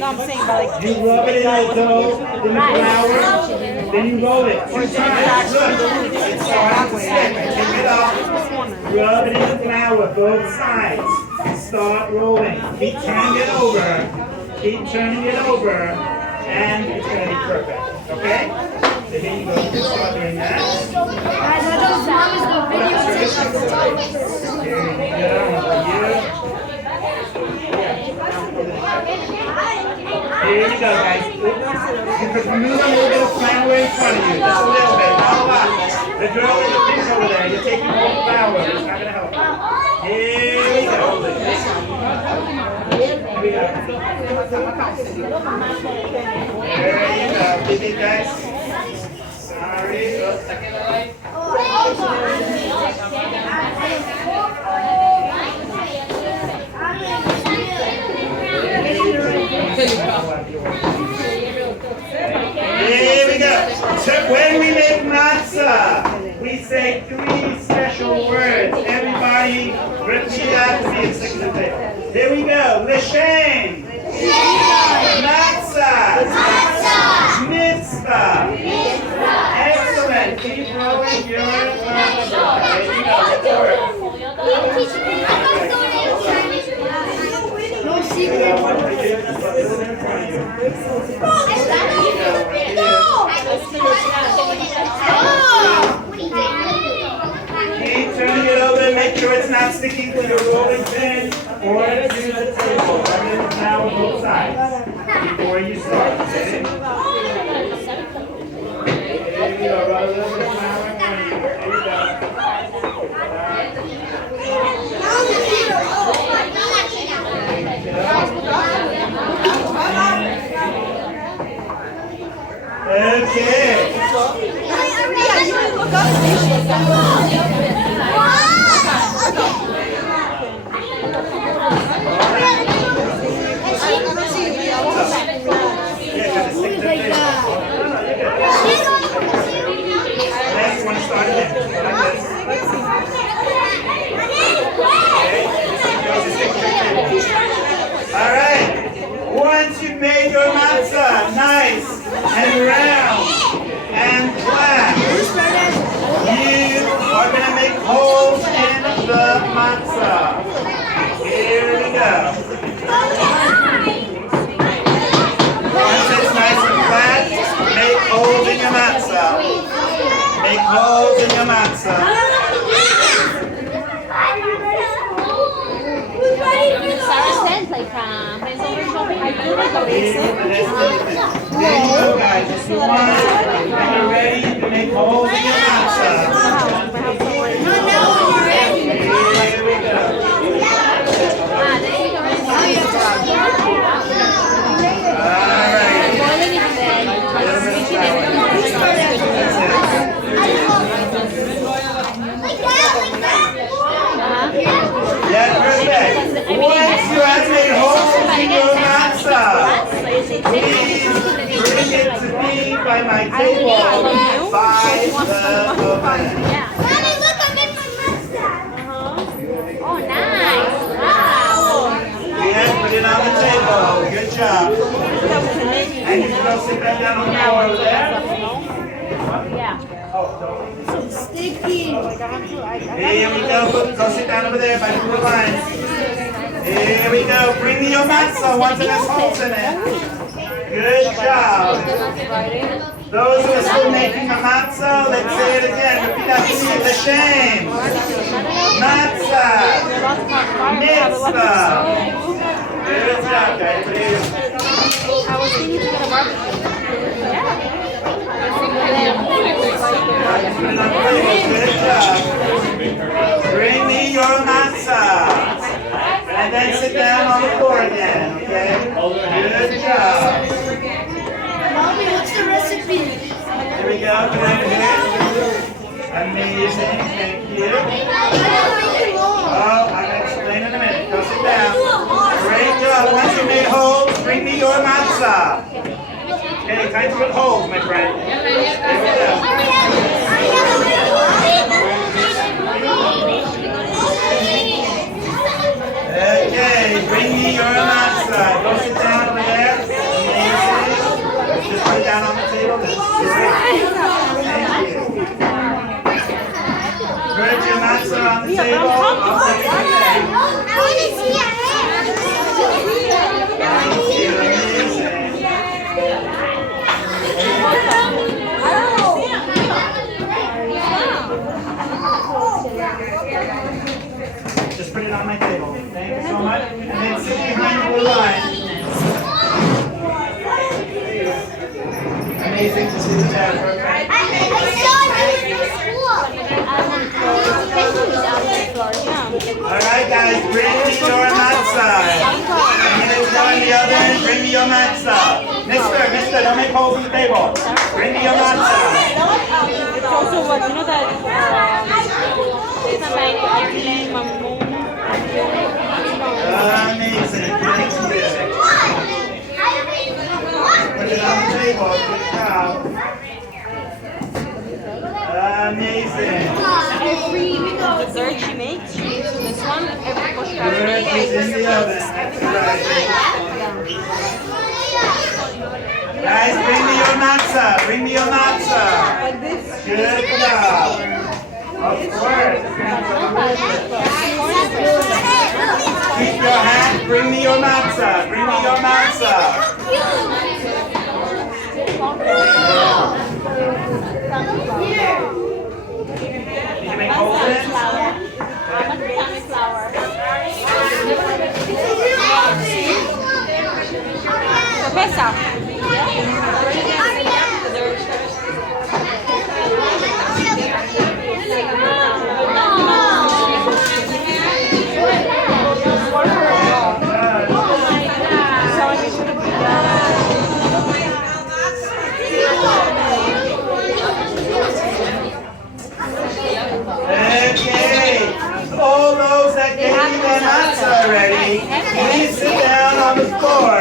you rub it in the dough, in the flour, then you roll it 2 times. Good. It starts to stick. Take it off. Rub it in the flour, both sides. Start rolling. Keep turning it over. Keep turning it over. And it's going to be perfect. Okay? So here you go. You can start doing that. Here you go. Here you go, guys. You can remove a little bit of flour in front of you. Just a little bit, not a lot. The girl in the pink over there, you're taking more flour. It's not going to help. Here we go. Here we go. There you go. Did it, guys? Sorry. Here we go. So when we make matzah, we say 3 special words. Everybody repeat after me and stick to the table. Here we go. L'shem. Matzah. Mitzvah. Excellent. Keep rolling your matzah. There you go. Get to work. No secret. Keep turning it over and make sure it's not sticking to your rolling pin or to the table. Rub it now on both sides before you start. Okay? There you go. Rub a little bit of flour in front of you. There you go. Okay. Next one, start again. Like this. All right. Once you've made your matzah nice and round and flat, you are going to make holes in the matzah. Here we go. Once it's nice and flat, make holes in your matzah. Make holes in your matzah. There you go, guys. If you want it and you're ready, you can make holes in your matzah. Here we go. Yeah, perfect. Once you have made holes in your matzah, please bring it to me by my table by the oven. Mommy, look, I'm in my mustache. Oh, nice. Wow. Yeah, put it on the table. Good job. And you can go sit back down on the floor over there. Yeah. So sticky. Here we go. Go sit down over there by the blue lines. Here we go. Bring me your matzah once it has holes in it. Good job. Those who are still making a matzah, let's say it again. Repeat after me. L'shem. Matzah. Mitzvah. Good job, guys. I was thinking to get a barbecue. Yeah. Good job. Bring me your matzah. And then sit down on the floor again, okay? Good job. Mommy, what's the recipe? Here we go. Come over here. Amazing. Thank you. Oh, I'm going to explain in a minute. Go sit down. Great job. Once you made holes, bring me your matzah. Okay, time to put holes, my friend. Here we go. Okay, bring me your matzah. Go sit down over there. Amazing. Just put it down on the table. That's great. Thank you. Put your matzah on the table. I'll take it again. Just put it on my table. Thank you so much. And then sit behind the blue line. Amazing to see the dad. Alright guys, bring me your matzah. I'm going to go on the other end, bring me your matzah. Mister, don't make holes in the table. Bring me your matzah. It's also what, you know that it's like Amazing, thank you. Put it on the table, good job. Amazing. every dessert she makes, she makes this one, every koshka. Good is in the oven, that's right. Guys, bring me your matzah, bring me your matzah. Good job. Of course. Keep your hand, bring me your matzah, bring me your matzah. Did you make holes in it? Pesach. Okay, all those that gave me their matzah already, please sit down on the floor.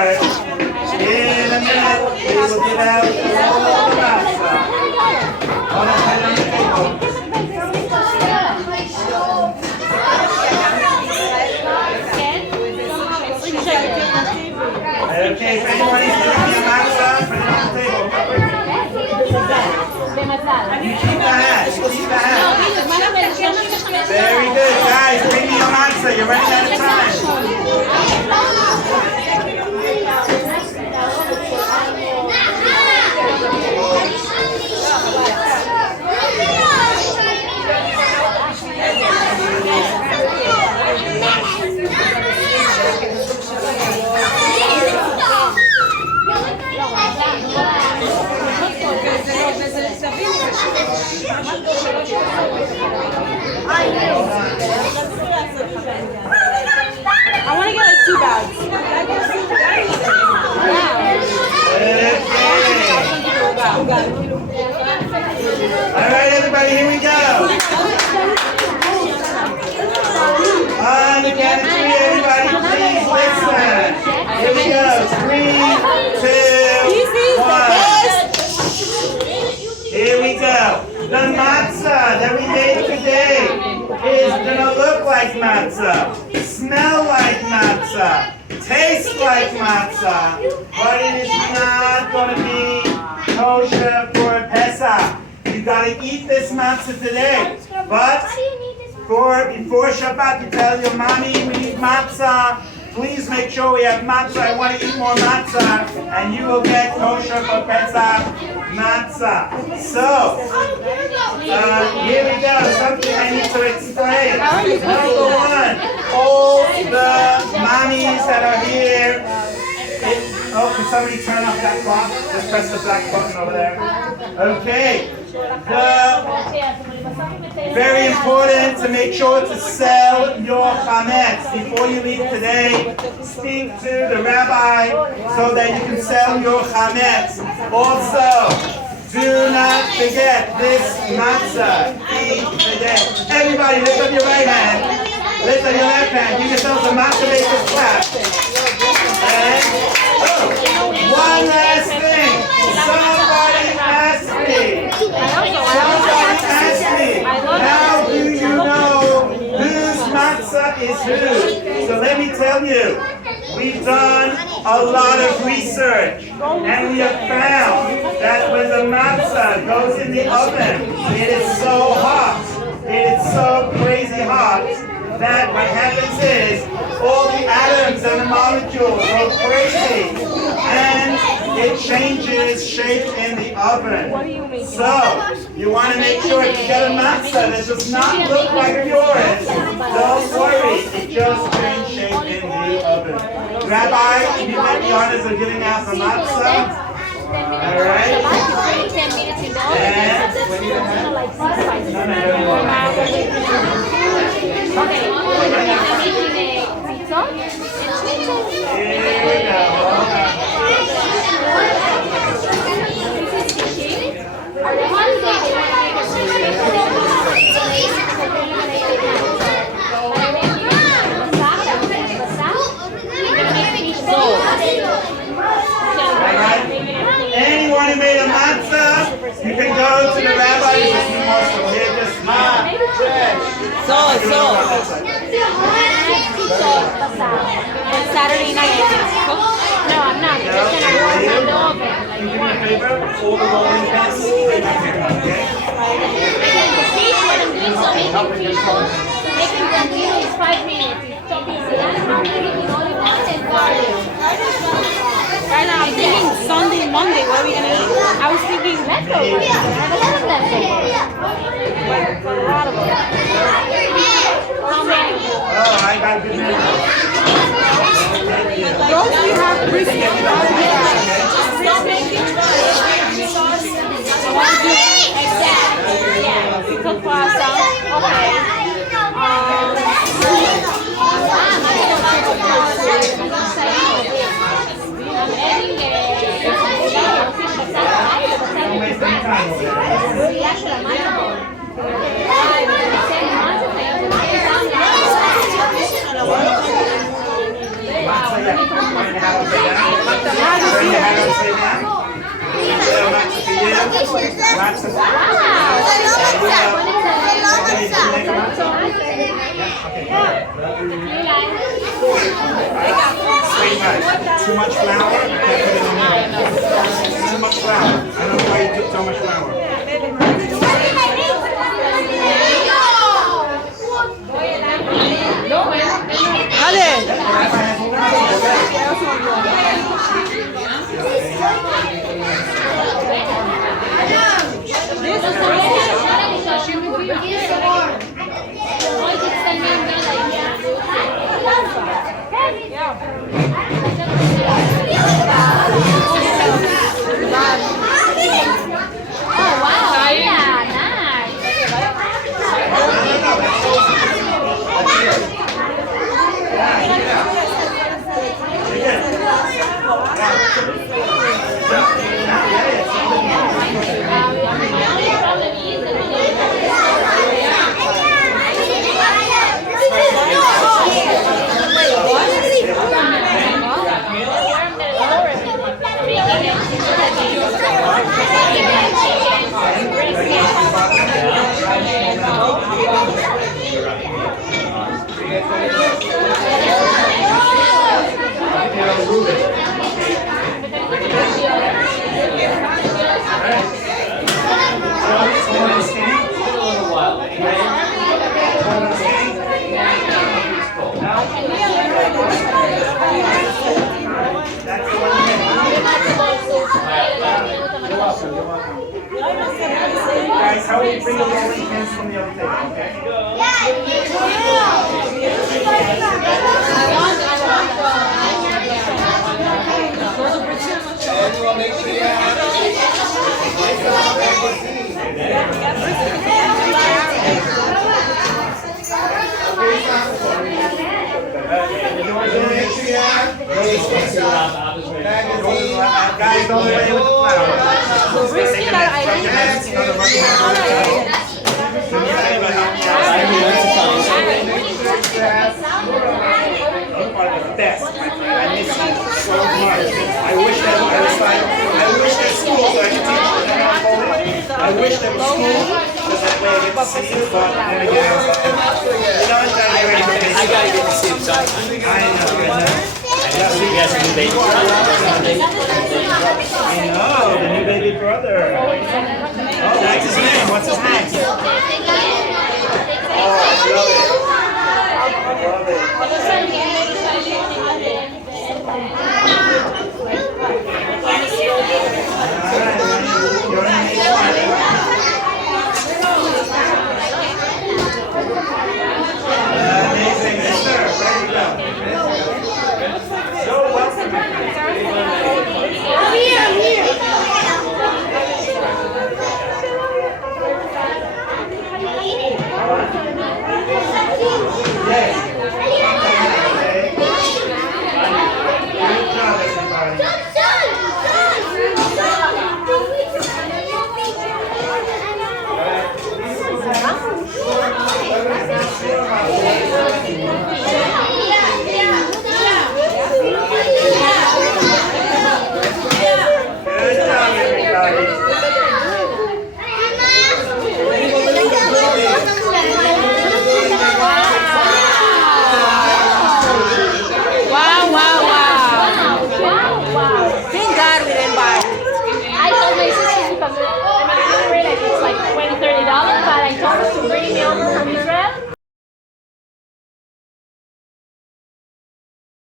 In a minute, we will give out all the matzah. All the put it on the table. Okay, if anyone is giving me a matzah, put it on the table. You keep the hat. You keep the hat. Very good, guys. Bring me your matzah. You're running out of time. I want to get like 2 bags. All right, everybody, here we go. On the count of 3, everybody, please listen. Here we go. 3, 2, 1. Here we go. The matzah that we made today is going to look like matzah, smell like matzah, taste like matzah, but it is not going to be kosher for Pesach. You got to eat this matzah today. But before Shabbat, you tell your mommy we need matzah. Please make sure we have matzah. I want to eat more matzah, and you will get kosher for Pesach matzah. So, here we go. Something I need to explain. Number 1, all the mommies that are here. Oh, can somebody turn off that clock? Just press the black button over there. Okay. Very important to make sure to sell your chametz. Before you leave today, speak to the rabbi so that you can sell your chametz. Also, do not forget this matzah. Eat today. Everybody, lift up your right hand. Lift up your left hand. Give yourselves a Matzah Bakery clap. And, one last thing. Somebody asked me. How do you know whose matzah is whose? So let me tell you. We've done a lot of research, and we have found that when the matzah goes in the oven, it is so hot, it is so crazy hot, that what happens is all the atoms and the molecules go crazy, and it changes shape in the oven. So, you want to make sure if you get a matzah that does not look like yours, don't worry, it just changed shape in the oven. Rabbi, can you get the honors of giving out the matzah? Alright? Anyone who made a matzah, you can go to the rabbi and just be more so here, just Saturday night. No, I'm not. Just gonna warm on the oven. you do me a favor, all the rolling pins, right here, okay? The fish, what I'm doing, so making them is 5 minutes. It's so easy. I'm making only one and garlic. Right now, I'm thinking Sunday, Monday. What are we gonna eat? I was thinking leftovers. I have a lot of leftovers. For a lot of them. How many? Oh, I got good news. Those we have brisket. Don't make it sauce. Exactly. Yeah. We cook for ourselves. Okay. Too much flour? I can't put it in there. Too much flour. I don't know why you took so much flour. Guys, how do we bring the rolling pins from the other table, okay? Make sure you have Guys, don't play with the flowers. Best. I miss you so much. I wish that school so I could teach you. I wish there was school because that way I get to see you, but then again, I gotta get to see him sometime. I know. You guys can debate. I know, the new baby brother. Oh, what's his name? What's his name? Oh, I love it. I love it.